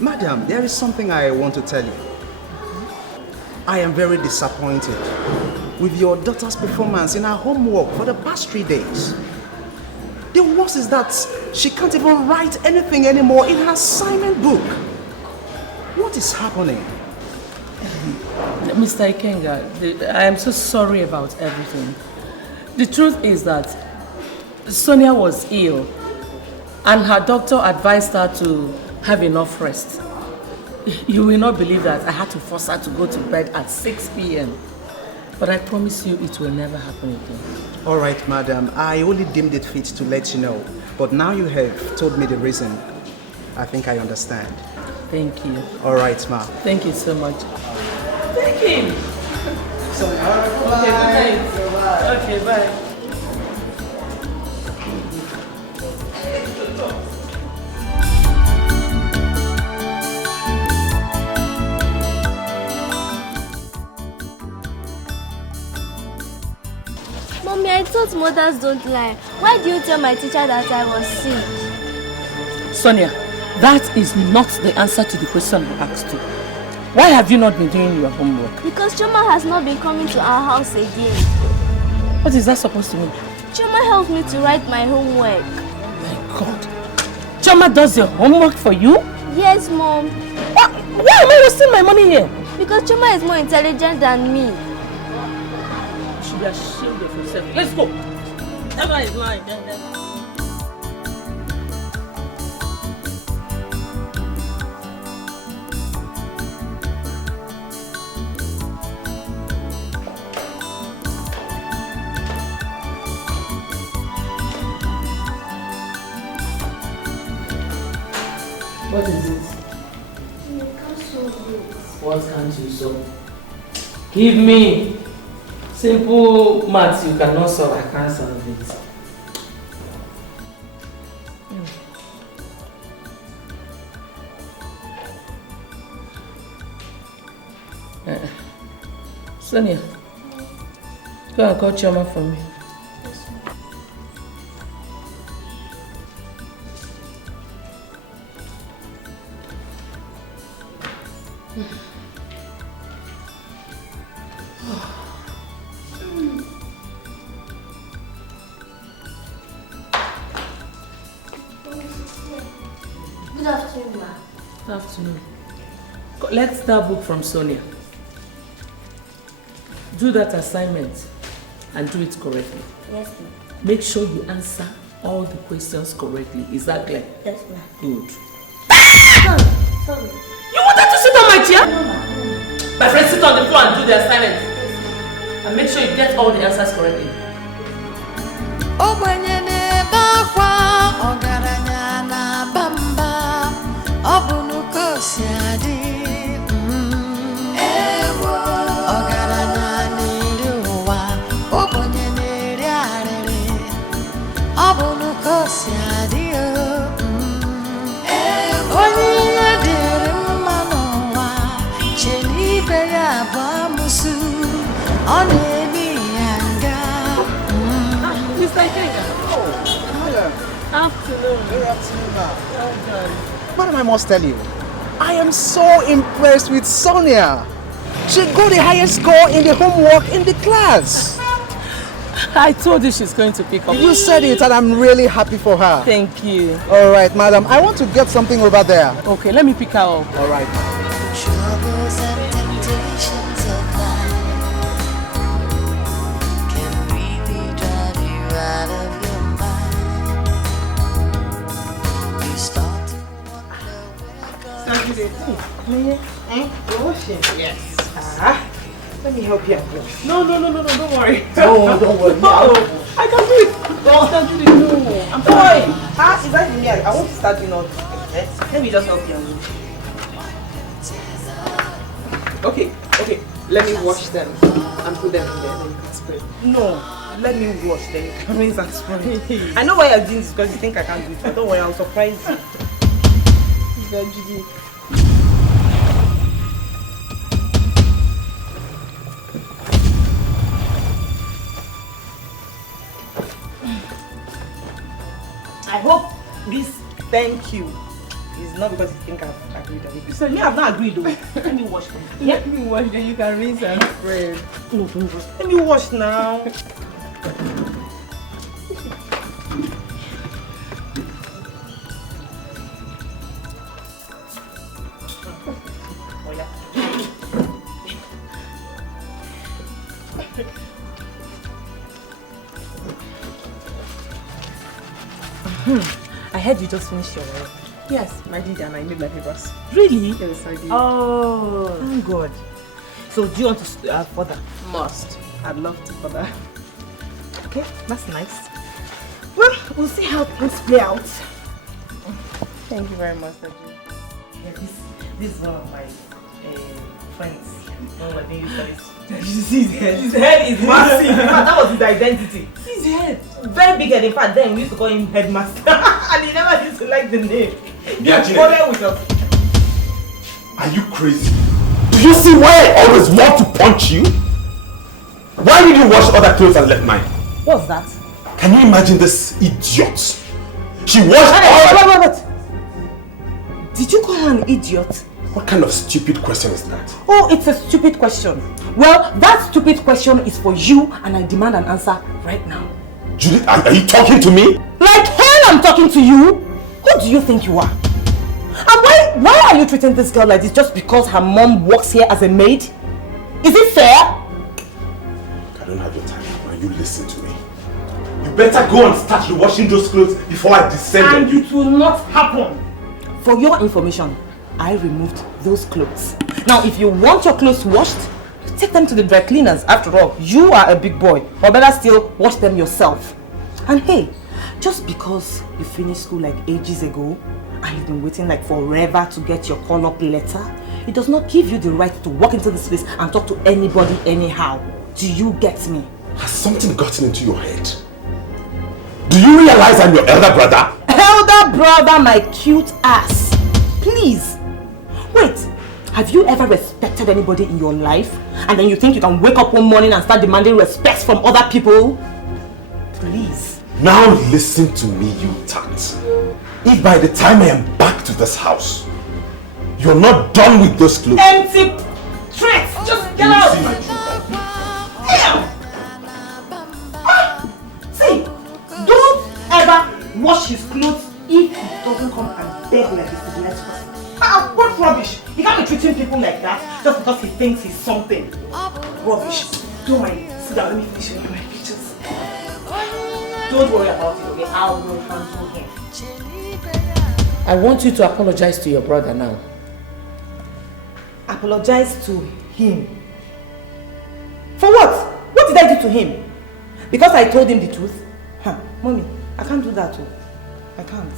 Madam, there is something I want to tell you. I am very disappointed with your daughter's performance in her homework for the past 3 days. The worst is that she can't even write anything anymore in her assignment book. What is happening? Mr. Ikenga, I am so sorry about everything. The truth is that Sonia was ill and her doctor advised her to have enough rest. You will not believe that I had to force her to go to bed at 6 p.m. But I promise you it will never happen again. All right, madam. I only deemed it fit to let you know. But now you have told me the reason. I think I understand. Thank you. All right, ma. Thank you so much. Thank you. So, okay, good night. Okay, bye. Mommy, I thought mothers don't lie. Why do you tell my teacher that I was sick? Sonia, that is not the answer to the question I asked you. Why have you not been doing your homework? Because Choma has not been coming to our house again. What is that supposed to mean? Choma helps me to write my homework. My God. Choma does your homework for you? Yes, Mom. Why am I wasting my money here? Because Choma is more intelligent than me. You should be ashamed of yourself. Let's go. That guy is lying. What is it? I can't solve it. What can't you solve? Give me simple maths you cannot solve. I can't solve it. Sonia, go and call Choma for me. Good afternoon, ma. Good afternoon. Collect that book from Sonia. Do that assignment and do it correctly. Yes, ma'am. Make sure you answer all the questions correctly. Is that clear? Yes, ma'am. Good. Sorry. You wanted to sit on my chair? No, ma'am. My friend, sit on the floor and do the assignment. And make sure you get all the answers correctly. Afternoon. Good afternoon, ma'am. What am I must tell you? I am so impressed with Sonia. She got the highest score in the homework in the class. I told you she's going to pick up. You said it and I'm really happy for her. Thank you. All right, madam. I want to get something over there. Okay, let me pick her up. All right. Troubles and temptations of life can really drive you out of your mind. You start to wonder You're washing? Yes. Let me help you out. No, don't worry. No, don't worry. No, I can do it. No, I can do it. No, I'm fine. Is that me? I want to start doing all this. Let me just help you out. Okay. Let me wash them and put them in there. Then you can spray. No, let me wash them. You can rinse and spray. I know why you're doing this because you think I can't do it. But don't worry, I'll surprise you. Judith. I hope this thank you is not because you think I've agreed on it. So me, I've not agreed though. Let me wash them. Let me wash them, you can rinse and spray. No, don't wash. Let me wash now. I heard you just finished your work. Yes, I did, and I made my papers. Really? Yes, I did. Oh, thank God. So, do you want to further? Must. I'd love to further. Okay, that's nice. Well, we'll see how things play out. Thank you very much, Regina. Yeah, this is one of my friends. One of my baby friends. You see his head? His head is massive. In fact, that was his identity. His head. Very big head. In fact, then we used to call him Headmaster. And he never used to like the name. He followed with us. Are you crazy? Do you see why I always want to punch you? Why did you wash other clothes and left mine? What's that? Can you imagine this idiot? She washed Wait. Did you call her an idiot? What kind of stupid question is that? Oh, it's a stupid question. Well, that stupid question is for you and I demand an answer right now. Judith, are you talking to me? Like hell I'm talking to you? Who do you think you are? And why are you treating this girl like this just because her mom works here as a maid? Is it fair? I don't have your time now. You listen to me. You better go and start washing those clothes before I descend on you. And it will not happen. For your information, I removed those clothes. Now, if you want your clothes washed, take them to the dry cleaners. After all, you are a big boy. Or better still, wash them yourself. And hey, just because you finished school like ages ago and you've been waiting like forever to get your call-up letter, it does not give you the right to walk into this place and talk to anybody anyhow. Do you get me? Has something gotten into your head? Do you realize I'm your elder brother? Elder brother, my cute ass. Please. Wait, have you ever respected anybody in your life? And then you think you can wake up one morning and start demanding respect from other people? Please. Now listen to me, you tant. If by the time I am back to this house, you're not done with those clothes. Empty tricks! Just get out! Damn! See, don't ever wash his clothes if he doesn't come and beg like he's the next person. What rubbish! He can't be treating people like that just because he thinks he's something. Rubbish. Don't mind. Sit down, let me finish with my pictures. Don't worry about it, okay? I will handle him. I want you to apologize to your brother now. Apologize to him? For what? What did I do to him? Because I told him the truth? Mommy, I can't do that too. I can't.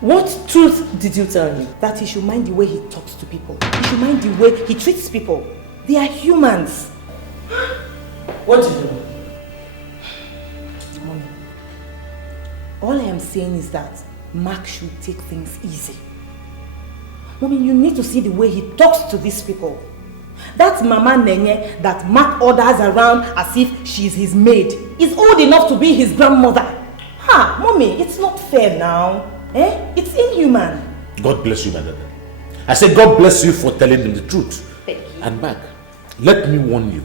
What truth did you tell him? That he should mind the way he talks to people. He should mind the way he treats people. They are humans. What did you do? Mommy, all I am saying is that Mark should take things easy. Mommy, you need to see the way he talks to these people. That Mama Nenye that Mark orders around as if she's his maid is old enough to be his grandmother. Mommy, it's not fair now. It's inhuman. God bless you, my daughter. I say God bless you for telling them the truth. Thank you. And Mark, let me warn you.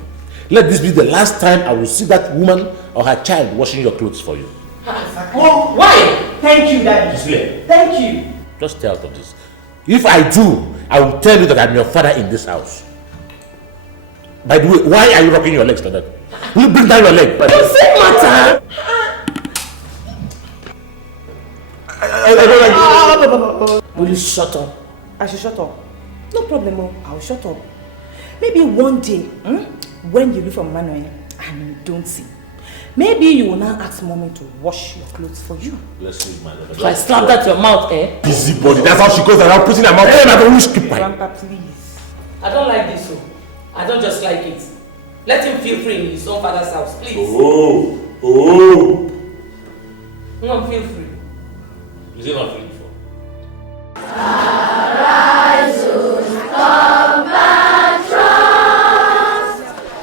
Let this be the last time I will see that woman or her child washing your clothes for you. Oh, why? Thank you, Daddy. Gisele. Thank you. Just stay out of this. If I do, I will tell you that I'm your father in this house. By the way, why are you rocking your legs like that? Will you bring down your leg? Does it matter? Will you shut up? I should shut up. No problem, I'll shut up. Maybe one day, when you leave from Manuel and you don't see, maybe you will now ask Mommy to wash your clothes for you. Bless you, my daughter. If I slap that your mouth, Busybody, that's how she goes around putting her mouth. Grandpa, please. I don't like this, so I don't just like it. Let him feel free in his own father's house, please. No, feel free. Is it not free for? Arise, compatriots,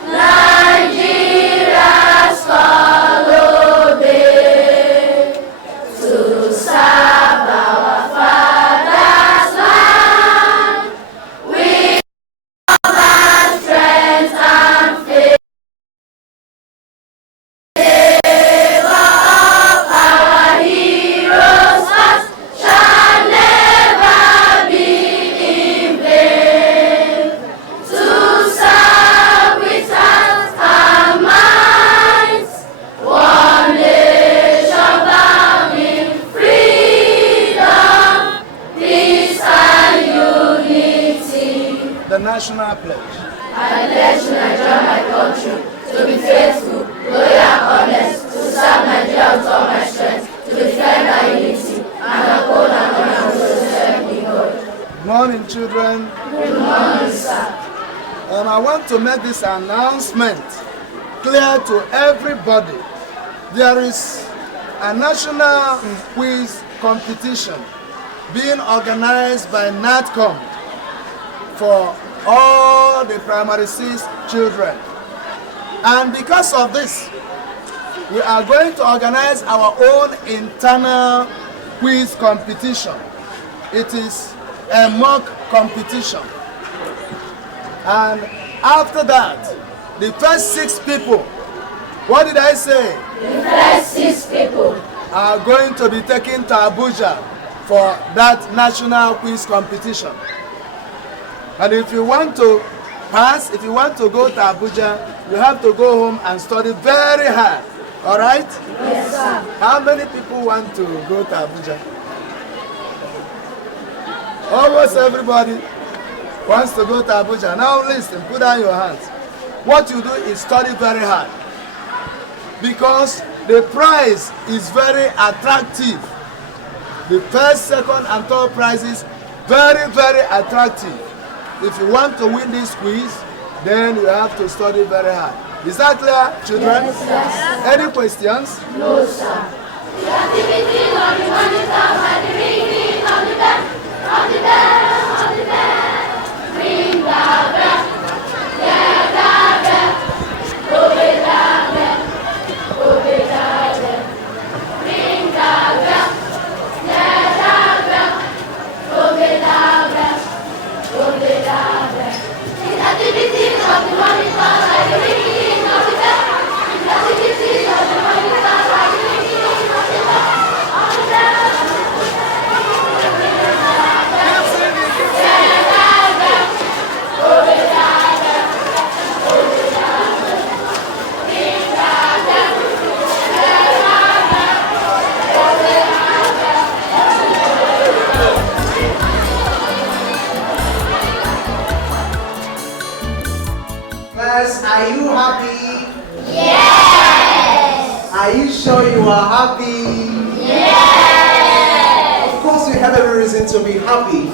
Nigeria's follow thee to serve our father's land with all our strength and faith. Favor of our heroes' hearts children? Good morning, sir. I want to make this announcement clear to everybody. There is a national quiz competition being organized by NATCOM for all the primary 6 children. And because of this, we are going to organize our own internal quiz competition. It is a mock competition. And after that, the first 6 people, what did I say? The first 6 people are going to be taken to Abuja for that national quiz competition. And if you want to pass, if you want to go to Abuja, you have to go home and study very hard. All right? Yes, sir. How many people want to go to Abuja? Almost everybody wants to go to Abuja. Now listen, put down your hands. What you do is study very hard, because the prize is very attractive. The first, second, and third prizes very, very attractive. If you want to win this quiz, then you have to study very hard. Is that clear, children? Yes, sir. Any questions? No, sir. The activities of the monitor by the ringing of the bell, of the bell, of the bell. Ring the bell, get the bell, obey the bell, obey the bell. Ring the bell, get the bell, obey the bell, obey the bell. The activities of the monitor by the ringing of the bell, the activities of the monitor by the ringing of the bell, of the bell. Class, are you happy? Yes! Are you sure you are happy? Yes! Of course, you have every reason to be happy.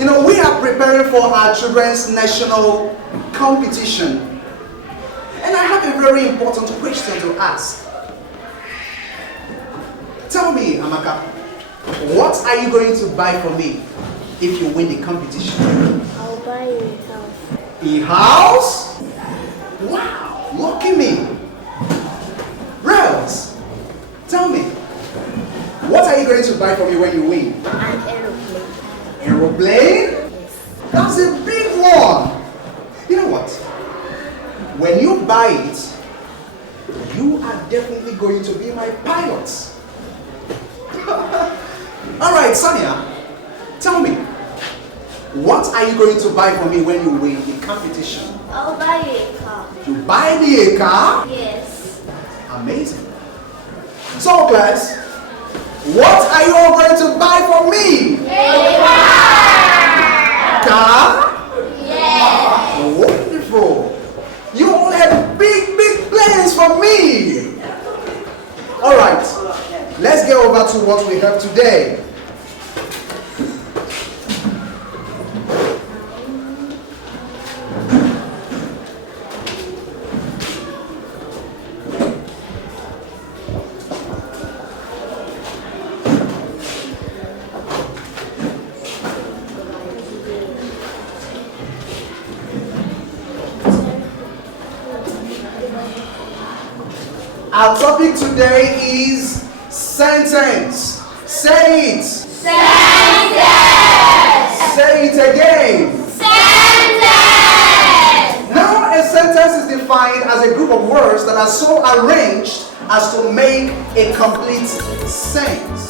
You know, we are preparing for our children's national competition. And I have a very important question to ask. Tell me, Amaka, what are you going to buy for me if you win the competition? I'll buy you a house. A house? Wow, lucky me. Rose, tell me, what are you going to buy for me when you win? An aeroplane. Aeroplane? That's a big one. You know what? When you buy it, you are definitely going to be my pilot. All right, Sonia, tell me, what are you going to buy for me when you win the competition? I'll buy you a car. You buy me a car? Yes. Amazing. So, class, what are you all going to buy for me? A car! Car? Yes. Wonderful. You all have big, big plans for me. All right, let's get over to what we have today. Our topic today is sentence. Say it. Sentence. Say it again. Sentence. Now a sentence is defined as a group of words that are so arranged as to make a complete sense.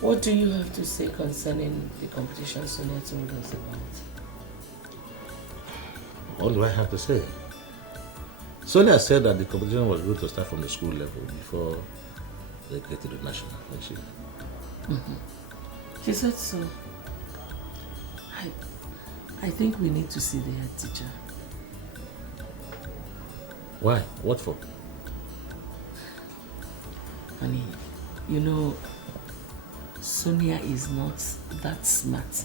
What do you have to say concerning the competition Sonia told us about? What do I have to say? Sonia said that the competition was going to start from the school level before they get to the national, didn't she? She said so. I think we need to see the head teacher. Why? What for? Honey, you know, Sonia is not that smart.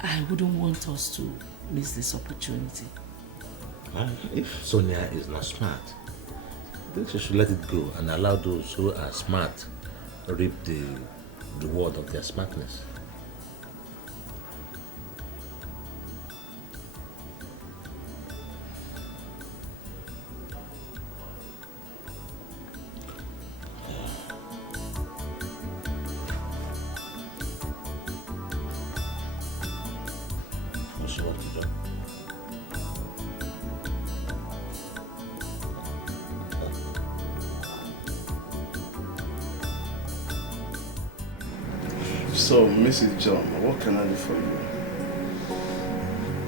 I wouldn't want us to miss this opportunity. If Sonia is not smart, I think she should let it go and allow those who are smart reap the reward of their smartness. So, Mrs. John, what can I do for you?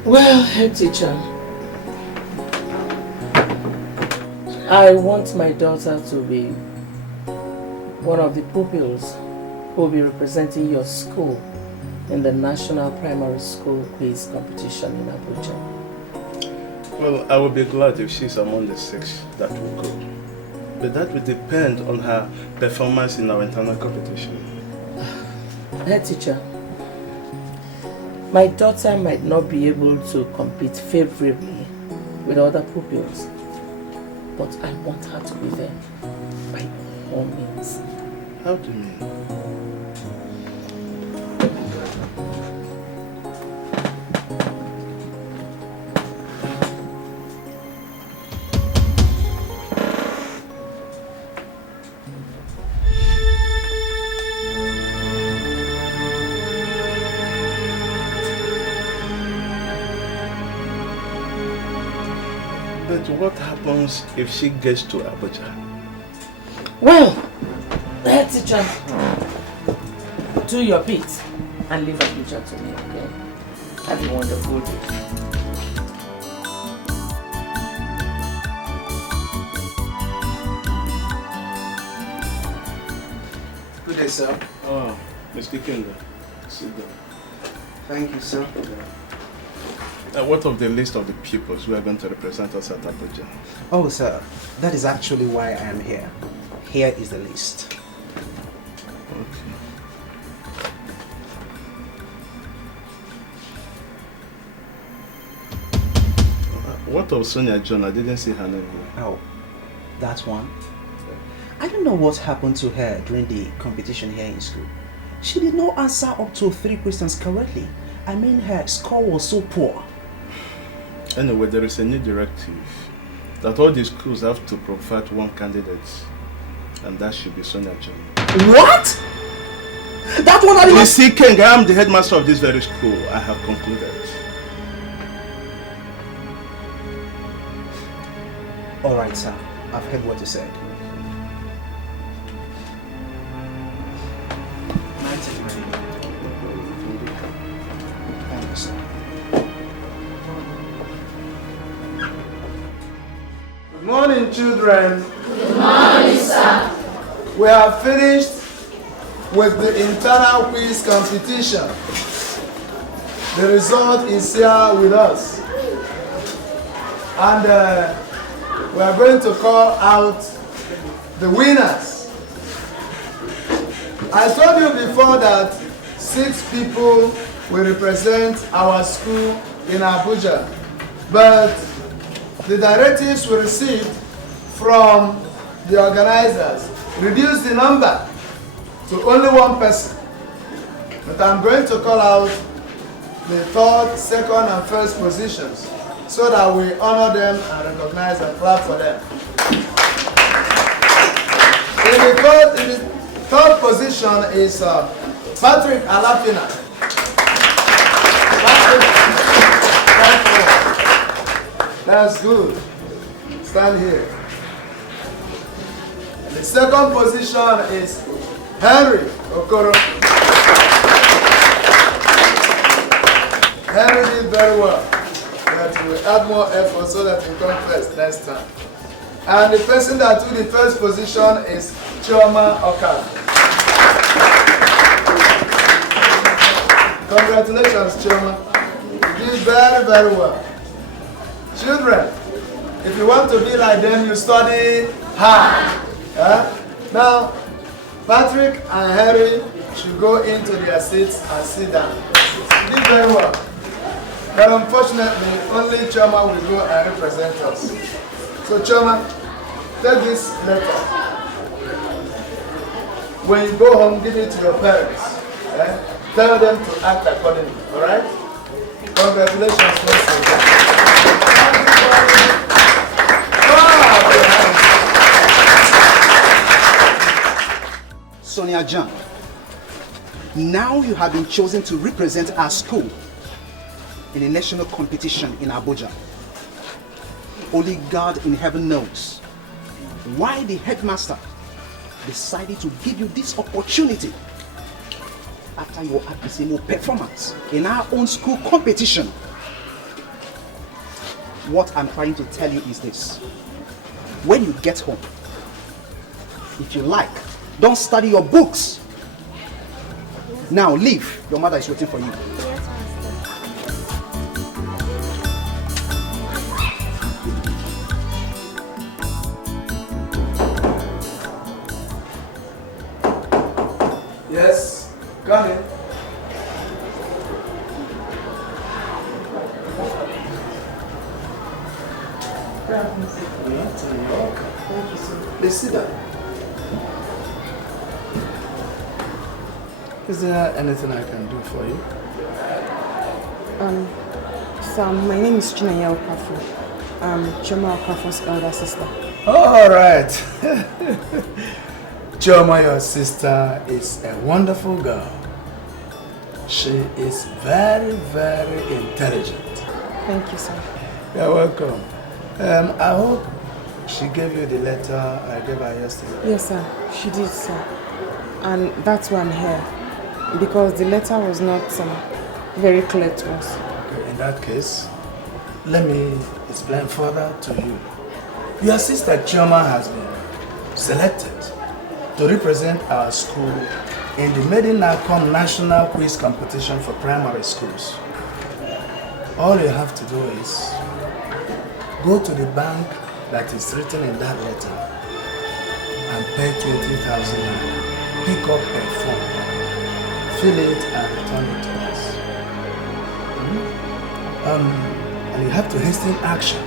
Well, head teacher, I want my daughter to be one of the pupils who will be representing your school in the National Primary School Quiz Competition in Abuja. Well, I will be glad if she's among the 6 that will go. But that will depend on her performance in our internal competition. Head teacher, my daughter might not be able to compete favorably with other pupils, but I want her to be there by all means. How do you mean? What happens if she gets to Abuja? Well, head teacher, do your bit and leave Abuja to me, okay? Have a wonderful day. Good day, sir. Oh, Mr. Kendo, sit down. Thank you, sir. What of the list of the pupils who are going to represent us at Abuja? Oh, sir, that is actually why I am here. Here is the list. Okay. What of Sonia John? I didn't see her name here. Oh, that one? I don't know what happened to her during the competition here in school. She did not answer up to 3 questions correctly. I mean, her score was so poor. Anyway, there is a new directive that all the schools have to provide 1 candidate, and that should be Sonia John. What? That one I didn't... Mr. King, I am the headmaster of this very school. I have concluded. Alright, sir. I've heard what you said. Thank you, sir. Good morning, children. Good morning, sir. We have finished with the internal quiz competition. The result is here with us. And we are going to call out the winners. I told you before that 6 people will represent our school in Abuja. But the directives we received from the organizers reduced the number to only 1 person. But I'm going to call out the 3rd, 2nd, and 1st positions so that we honor them and recognize and clap for them. In the 3rd position is Patrick Alapina. That's good. Stand here. And the 2nd position is Henry Okoro. Henry did very well. But we will add more effort so that we come first next time. And the person that took the 1st position is Chioma Okara. Congratulations, Chioma. very, very well. Children, if you want to be like them, you study hard. Now, Patrick and Harry should go into their seats and sit down. Did very well. But unfortunately, only Choma will go and represent us. So Choma, take this letter. When you go home, give it to your parents. Tell them to act accordingly, alright? Congratulations once again. Sonia John, now you have been chosen to represent our school in a national competition in Abuja. Only God in heaven knows why the headmaster decided to give you this opportunity after your abysmal performance in our own school competition. What I'm trying to tell you is this. When you get home, if you like, don't study your books. Now leave. Your mother is waiting for you. Yes, come in. Thank you, sir. Please sit down. Is there anything I can do for you? Sir, my name is Regina Okafor. I'm Choma Okafor's elder sister. All right. Choma, your sister, is a wonderful girl. She is very, very intelligent. Thank you, sir. You're welcome. I hope she gave you the letter I gave her yesterday. Yes, sir. She did, sir. And that's why I'm here. Because the letter was not very clear to us. Okay, in that case, let me explain further to you. Your sister Chioma has been selected to represent our school in the Medinacom National Quiz Competition for primary schools. All you have to do is go to the bank that is written in that letter and pay 20,000 naira. Pick up a form, fill it and return it to us. And you have to hasten action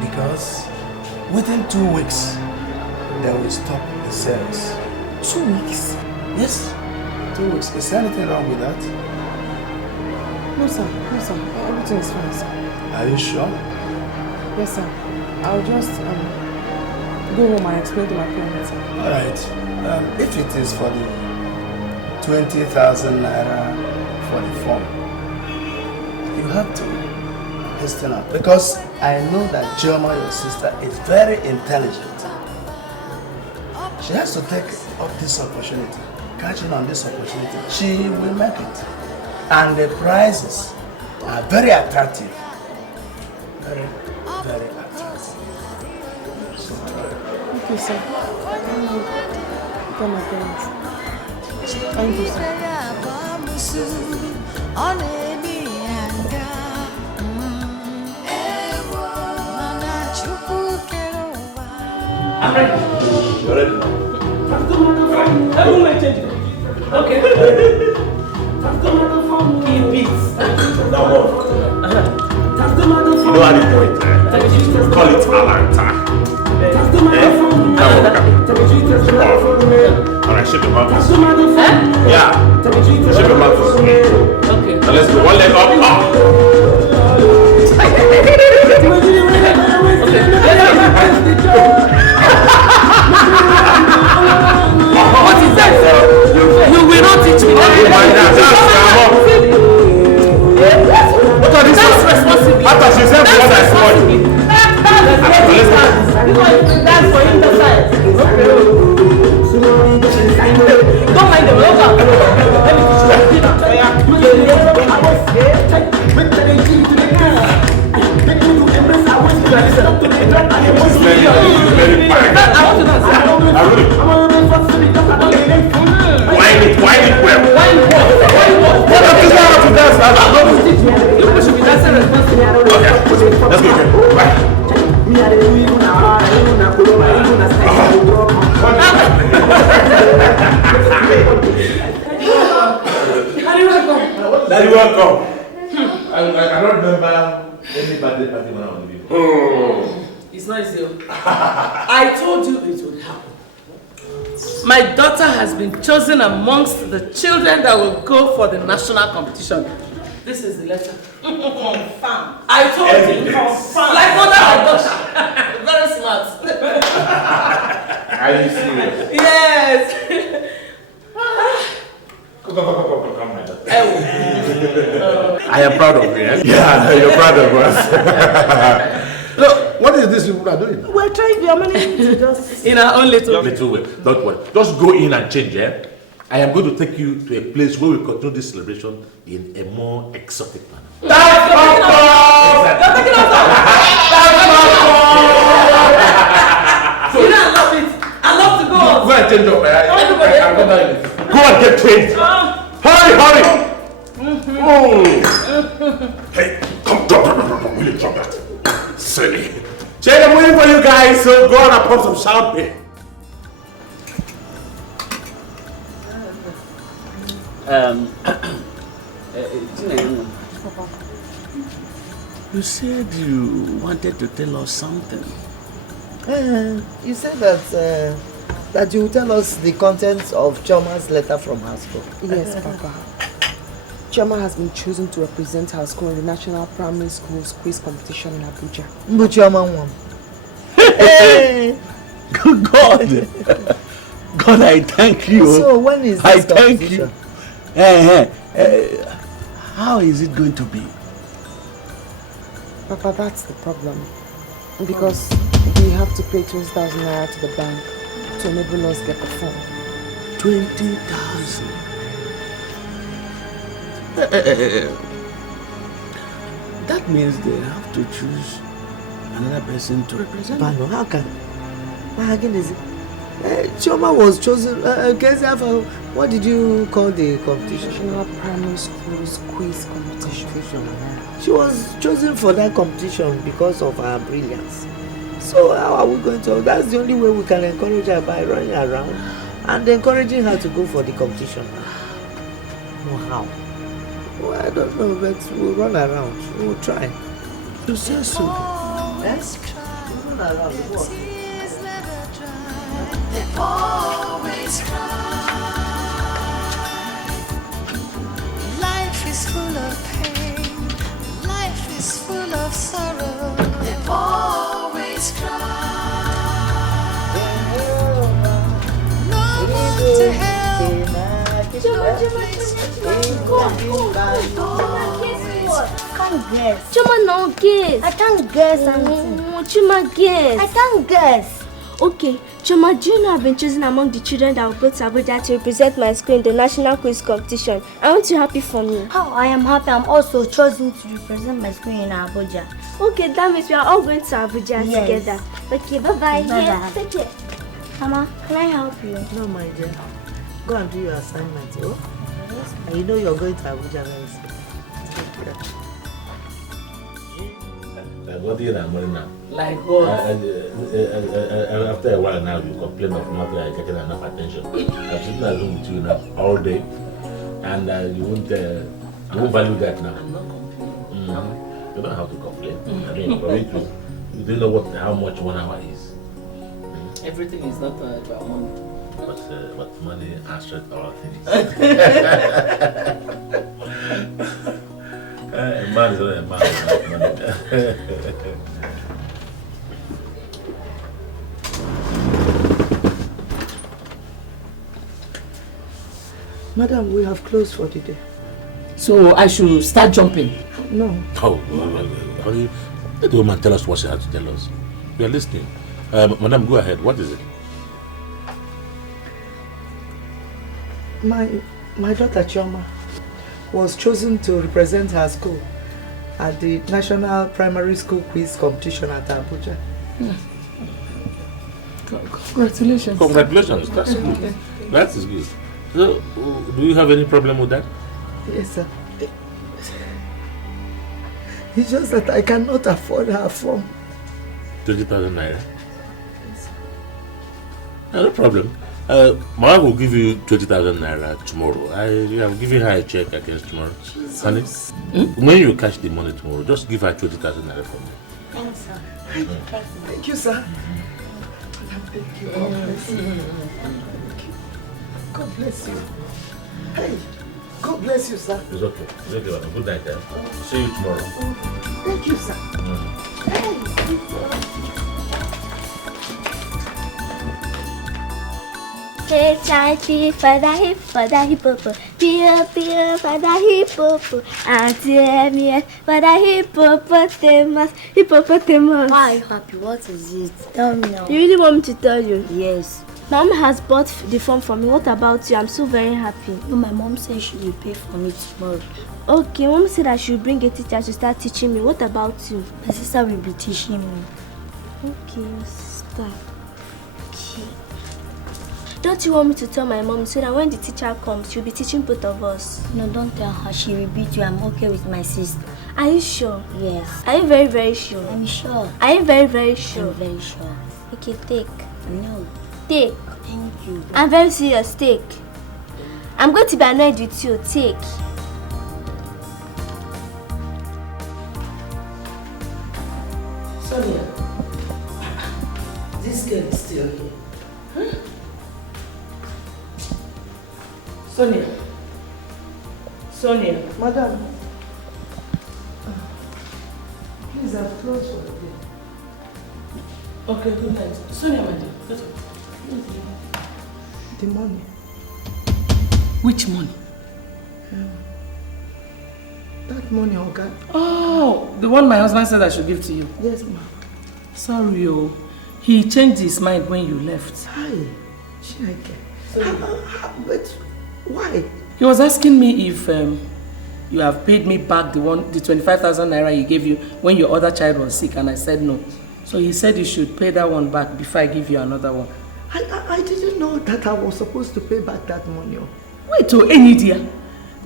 because within 2 weeks they will stop the sales. 2 weeks? Yes, 2 weeks. Is there anything wrong with that? No, sir. No, sir. Everything is fine, sir. Are you sure? Yes, sir. I'll just go home and explain to my parents. All right. If it is for the 20,000 naira for the form, you have to hasten up because I know that Chioma, your sister, is very intelligent. She has to take up this opportunity, catching on this opportunity. She will make it. And the prizes are very attractive. Very, very attractive. So, thank you, sir. Thank my parents. Thank you, sir. I'm ready. You're ready? I don't mind changing. Okay. Keep it. Now what? You know how to do it. Call it Alanta. Alright, shake your mouth. Yeah. Shake your mouth. Okay. Now let's go. One leg up. What is that? You will not teach me. That's responsibility. After she said what I want. That's for him to say. Don't mind them. Let me Wine it well. Wine it well. Let's go again. Daddy, welcome. I cannot remember any birthday party when I was living. It's not easy. I told you it would happen. My daughter has been chosen amongst the children that will go for the national competition. This is the letter. Confirm. I told you. Confirm. Like mother and daughter. Very smart. Are you serious? Yes. Come, my daughter. I am proud of you, eh? Yeah, you're proud of us. Look, what is this people are doing? We're trying, we are managing to just... In our own little way. Don't worry. Just go in and change, eh? I am going to take you to a place where we continue this celebration in a more exotic manner. That's You know, I love it. I love to go. Go and change up, eh? Go and get changed. Hurry! Hey, come, drop. Will you drop that? Silly. Jane, I'm waiting for you guys, so go on and pump some champagne. You said you wanted to tell us something. You said that you will tell us the contents of Chioma's letter from her school. Yes, Papa. Chioma has been chosen to represent her school in the National Primary Schools Quiz Competition in Abuja. But Chioma won. Hey! God, I thank you. So when is this competition? How is it going to be? Papa, that's the problem. Because we have to pay 20,000 naira to the bank to enable us get the form. 20,000. That means they have to choose another person to represent. But no, how can? Again, is it? Chioma was chosen. What did you call the competition? National Primary Schools Quiz Competition. She was chosen for that competition because of her brilliance. So how are we going to? That's the only way we can encourage her, by running around and encouraging her to go for the competition. No, how? Well, I don't know, but we'll run around. We'll try. You say so? Yes. We'll run around. What? They always cry. Life is full of pain. Life is full of sorrow. They always cry. No one to help. Chuma, no guess. I can't guess. Chuma, guess. I can't guess. Okay, Chuma, do you know I've been chosen among the children that will go to Abuja to represent my school in the national quiz competition? Aren't you happy for me? Oh, I am happy. I'm also chosen to represent my school in Abuja. Okay, that means we are all going to Abuja together. Okay, bye-bye. Bye-bye. Take care. Mama, can I help you? No, my dear. Go and do your assignment, oh? Yes. And you know you're going to Abuja very soon. What do you know? Like what? After a while now, you complain of not getting enough attention. I'm sitting at home with you now all day, and you won't value that now. I'm not complaining. You don't have to complain. I mean, for you to, you don't know how much 1 hour is. Everything is not about money. But money answers all things. A man is not a man without money. Madam, we have closed for the day. So I should start jumping? No. Oh, honey, let the woman tell us what she has to tell us. We are listening. Madam, go ahead. What is it? My daughter Chioma was chosen to represent her school at the National Primary School Quiz Competition at Abuja. Congratulations. Congratulations. That's good. That is good. So, do you have any problem with that? Yes, sir. It's just that I cannot afford her form. 20,000 naira? No problem. Mama will give you 20,000 naira tomorrow. I'm giving her a check against tomorrow. Jesus. Honey, when you catch the money tomorrow, just give her 20,000 naira for me. Thanks, sir. Thank you, sir. Thank you. God bless you. God bless you. Hey, God bless you, sir. It's okay. It's okay, madam. Good night, See you tomorrow. Thank you, sir. Hey, Hey, chanty, father hip, popo. Pia, father hip, popo. Auntie, father hippopotamus. Why are you happy? What is it? Tell me now. You really want me to tell you? Yes. Mom has bought the form for me. What about you? I'm so very happy. No, my mom said she will pay for me tomorrow. Okay, Mom said I should bring a teacher to start teaching me. What about you? My sister will be teaching me. Okay, sister. Okay. Don't you want me to tell my mom so that when the teacher comes, she'll be teaching both of us? No, don't tell her. She will beat you. I'm okay with my sister. Are you sure? Yes. Are you very, very sure? I'm sure. Are you very, very sure? I'm very sure. Okay, take. No. Take. Thank you. I'm very serious. Take. I'm going to be annoyed with you. Take. Sonia, this girl is still here. Huh? Sonia. Madam. Please, I've closed for the day. Okay, good night. Sonia, my dear. The money. Which money? That money, Oga. Oh, the one my husband said I should give to you. Yes, ma'am. Sorry, he changed his mind when you left. Hi, Chineke. But why? He was asking me if you have paid me back the 25,000 naira he gave you when your other child was sick, and I said no. So he said you should pay that one back before I give you another one. I didn't know that I was supposed to pay back that money. Wait, Ini Edo,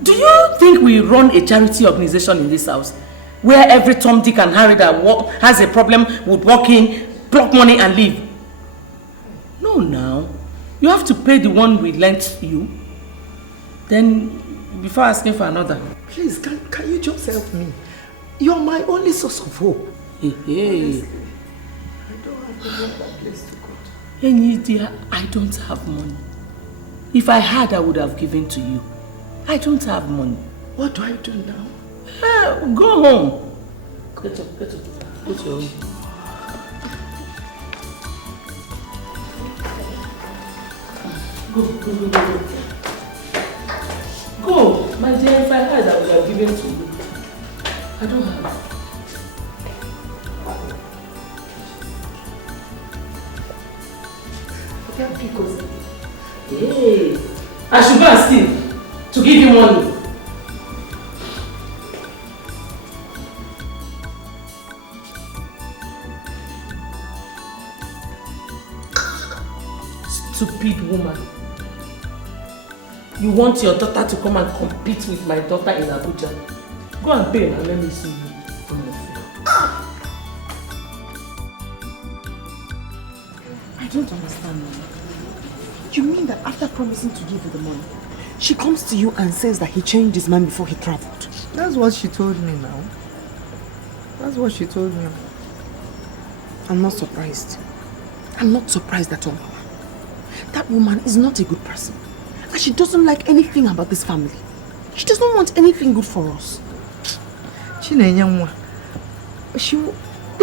do you think we run a charity organization in this house where every Tom, Dick and Harry that has a problem would walk in, block money and leave? No, now. You have to pay the one we lent you, then before asking for another. Please, can you just help me? You're my only source of hope. Hey. Honestly, I don't have another place to go to. Ini Edo, I don't have money. If I had, I would have given to you. I don't have money. What do I do now? Go home. Get up. Go to your room. Go. My dear, if I had, I would have given to you. I don't have. Because hey, I should go and steal to give you money. Stupid woman. You want your daughter to come and compete with my daughter in Abuja? Go and pay and let me see you on your floor. I don't understand, Mama. You mean that after promising to give you the money, she comes to you and says that he changed his mind before he traveled? That's what she told me now. That's what she told me. I'm not surprised. I'm not surprised at all, Mama. That woman is not a good person. And she doesn't like anything about this family. She doesn't want anything good for us. They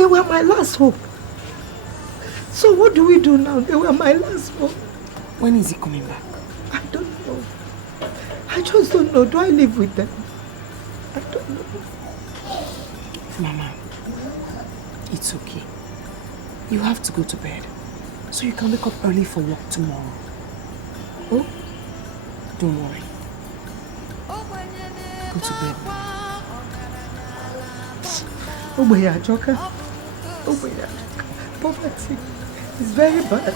were my last hope. So what do we do now? They were my last hope. When is he coming back? I don't know. I just don't know. Do I live with them? I don't know. Mama, it's okay. You have to go to bed so you can wake up early for work tomorrow. Oh? Don't worry. Go to bed. Poverty is very bad.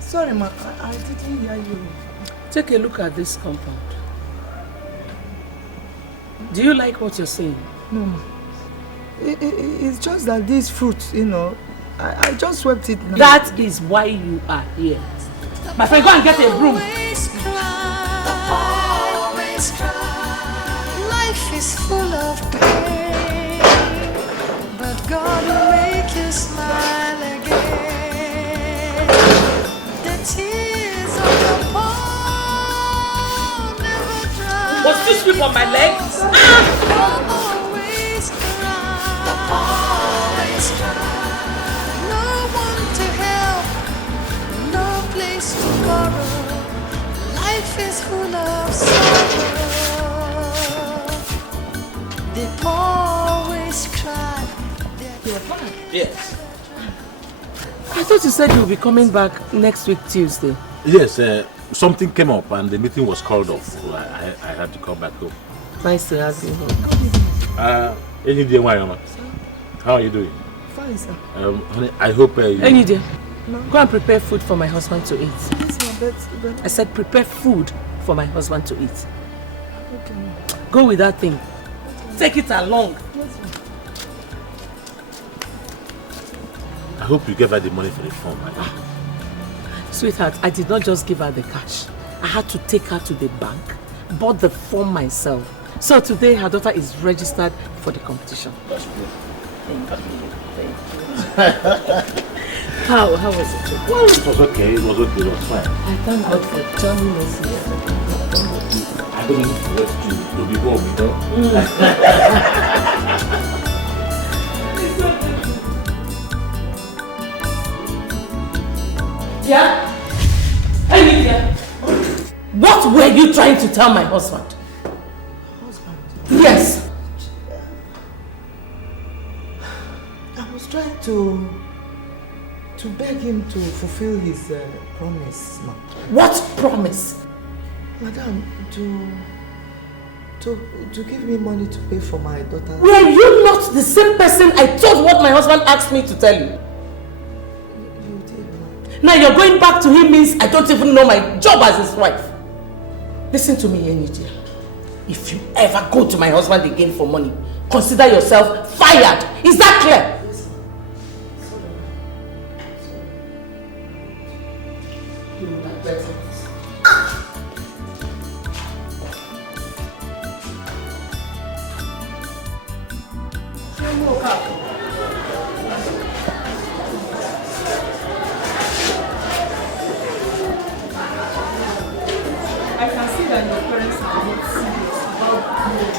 Sorry, ma, I didn't hear you. Take a look at this compound. Do you like what you're saying? No, ma. It's just that these fruits, you know, I just swept it now. That is why you are here. My friend, go and get a broom. Always cry. Life is full of pain, but God will make you smile again. The tears of the poor never dry. What's this whip on my legs? Always cry. No one to help, no place to borrow. Life is full of sorrow. They always cry. Yes. I thought you said you'll be coming back next week Tuesday. Yes, something came up and the meeting was called off, so I had to come back home. Nice to have you home. How are you doing? Fine, sir. Honey, I hope you... Enide, go and prepare food for my husband to eat. Yes, but I said prepare food for my husband to eat. Okay. Go with that thing. Take it along. Yes, I hope you gave her the money for the form. Sweetheart, I did not just give her the cash. I had to take her to the bank, bought the form myself. So today her daughter is registered for the competition. That's good. Thank you. How was it? Well, it was okay. It was okay. It was fine. I thank God for joining us here. I don't need to wait to be home, you know. Yeah? Hey, Lydia. What were you trying to tell my husband? Husband? Yes. I was trying to beg him to fulfill his promise, ma. What promise? Madam, to give me money to pay for my daughter. Were you not the same person I told what my husband asked me to tell you? You did, ma. Now you're going back to him means I don't even know my job as his wife. Listen to me, Enide. If you ever go to my husband again for money, consider yourself fired. Is that clear? I can see that your parents are not serious about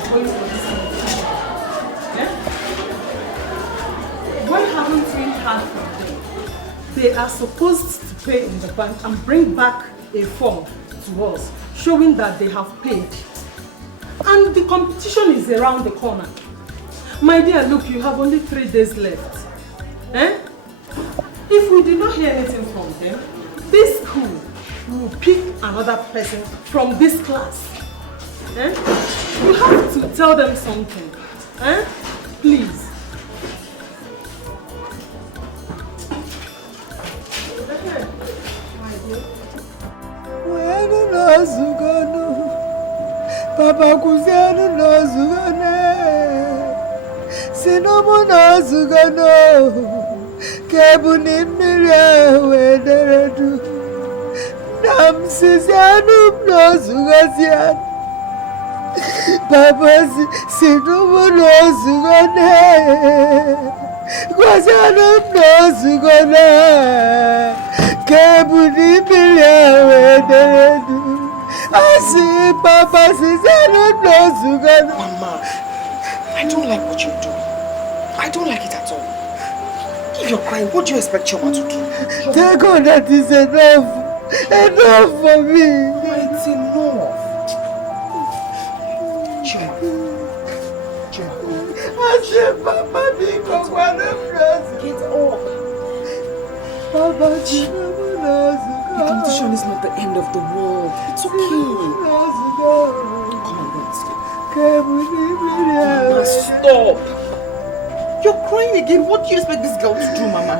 going for this competition. Yeah? Why haven't we heard from them? They are supposed to pay in the bank and bring back a form to us showing that they have paid. And the competition is around the corner. My dear, look, you have only 3 days left. Eh? If we did not hear anything from them, this school will pick another person from this class. Eh? You have to tell them something. Eh? Please. Papa Kuzianu no Zugane, Sinobu no Zugano, Kebuni Miria Wederedu, Nam Sizianu no Zugazian, Papa Sinobu no Zugane, Guazianu no Zugana, Kebuni Miria Wederedu. I see Papa Ezeonu no Zugano. Mama, I don't like what you're doing. I don't like it at all. If you're crying, what do you expect Chioma to do? Thank God that is enough. Enough for me. It's enough. I said, Papa, be one Get up. Papa, the competition is not the end of the world. It's okay. Come on, Mama, stop. You're crying again. What do you expect this girl to do, Mama?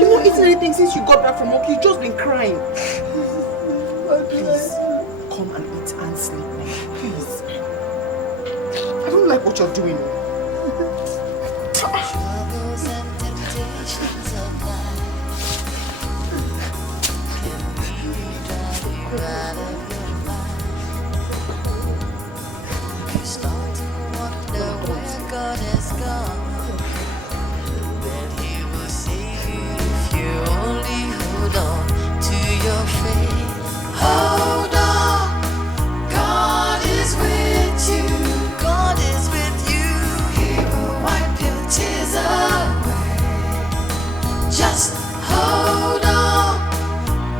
You've not eaten anything since you got back from work. You've just been crying. Please, come and eat and sleep. Please. I don't like what you're doing. God has gone, then He will save you if you only hold on to your faith. Hold on, God is with you. God is with you. He will wipe your tears away. Just hold on,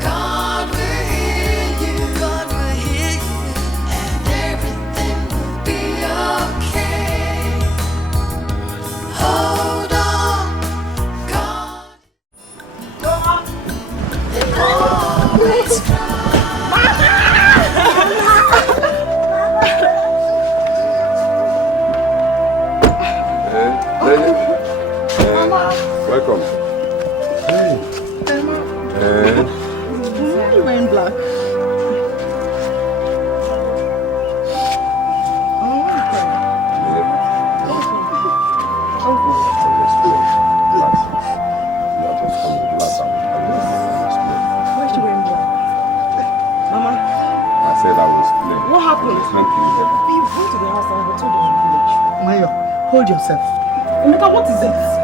God will hear you. God will hear you, and everything will be okay. Hold on, God. Always Welcome. Hey. Why are you wearing black? What happened? We went to the house and we told them. Mayo, hold yourself. Emeka, what is it?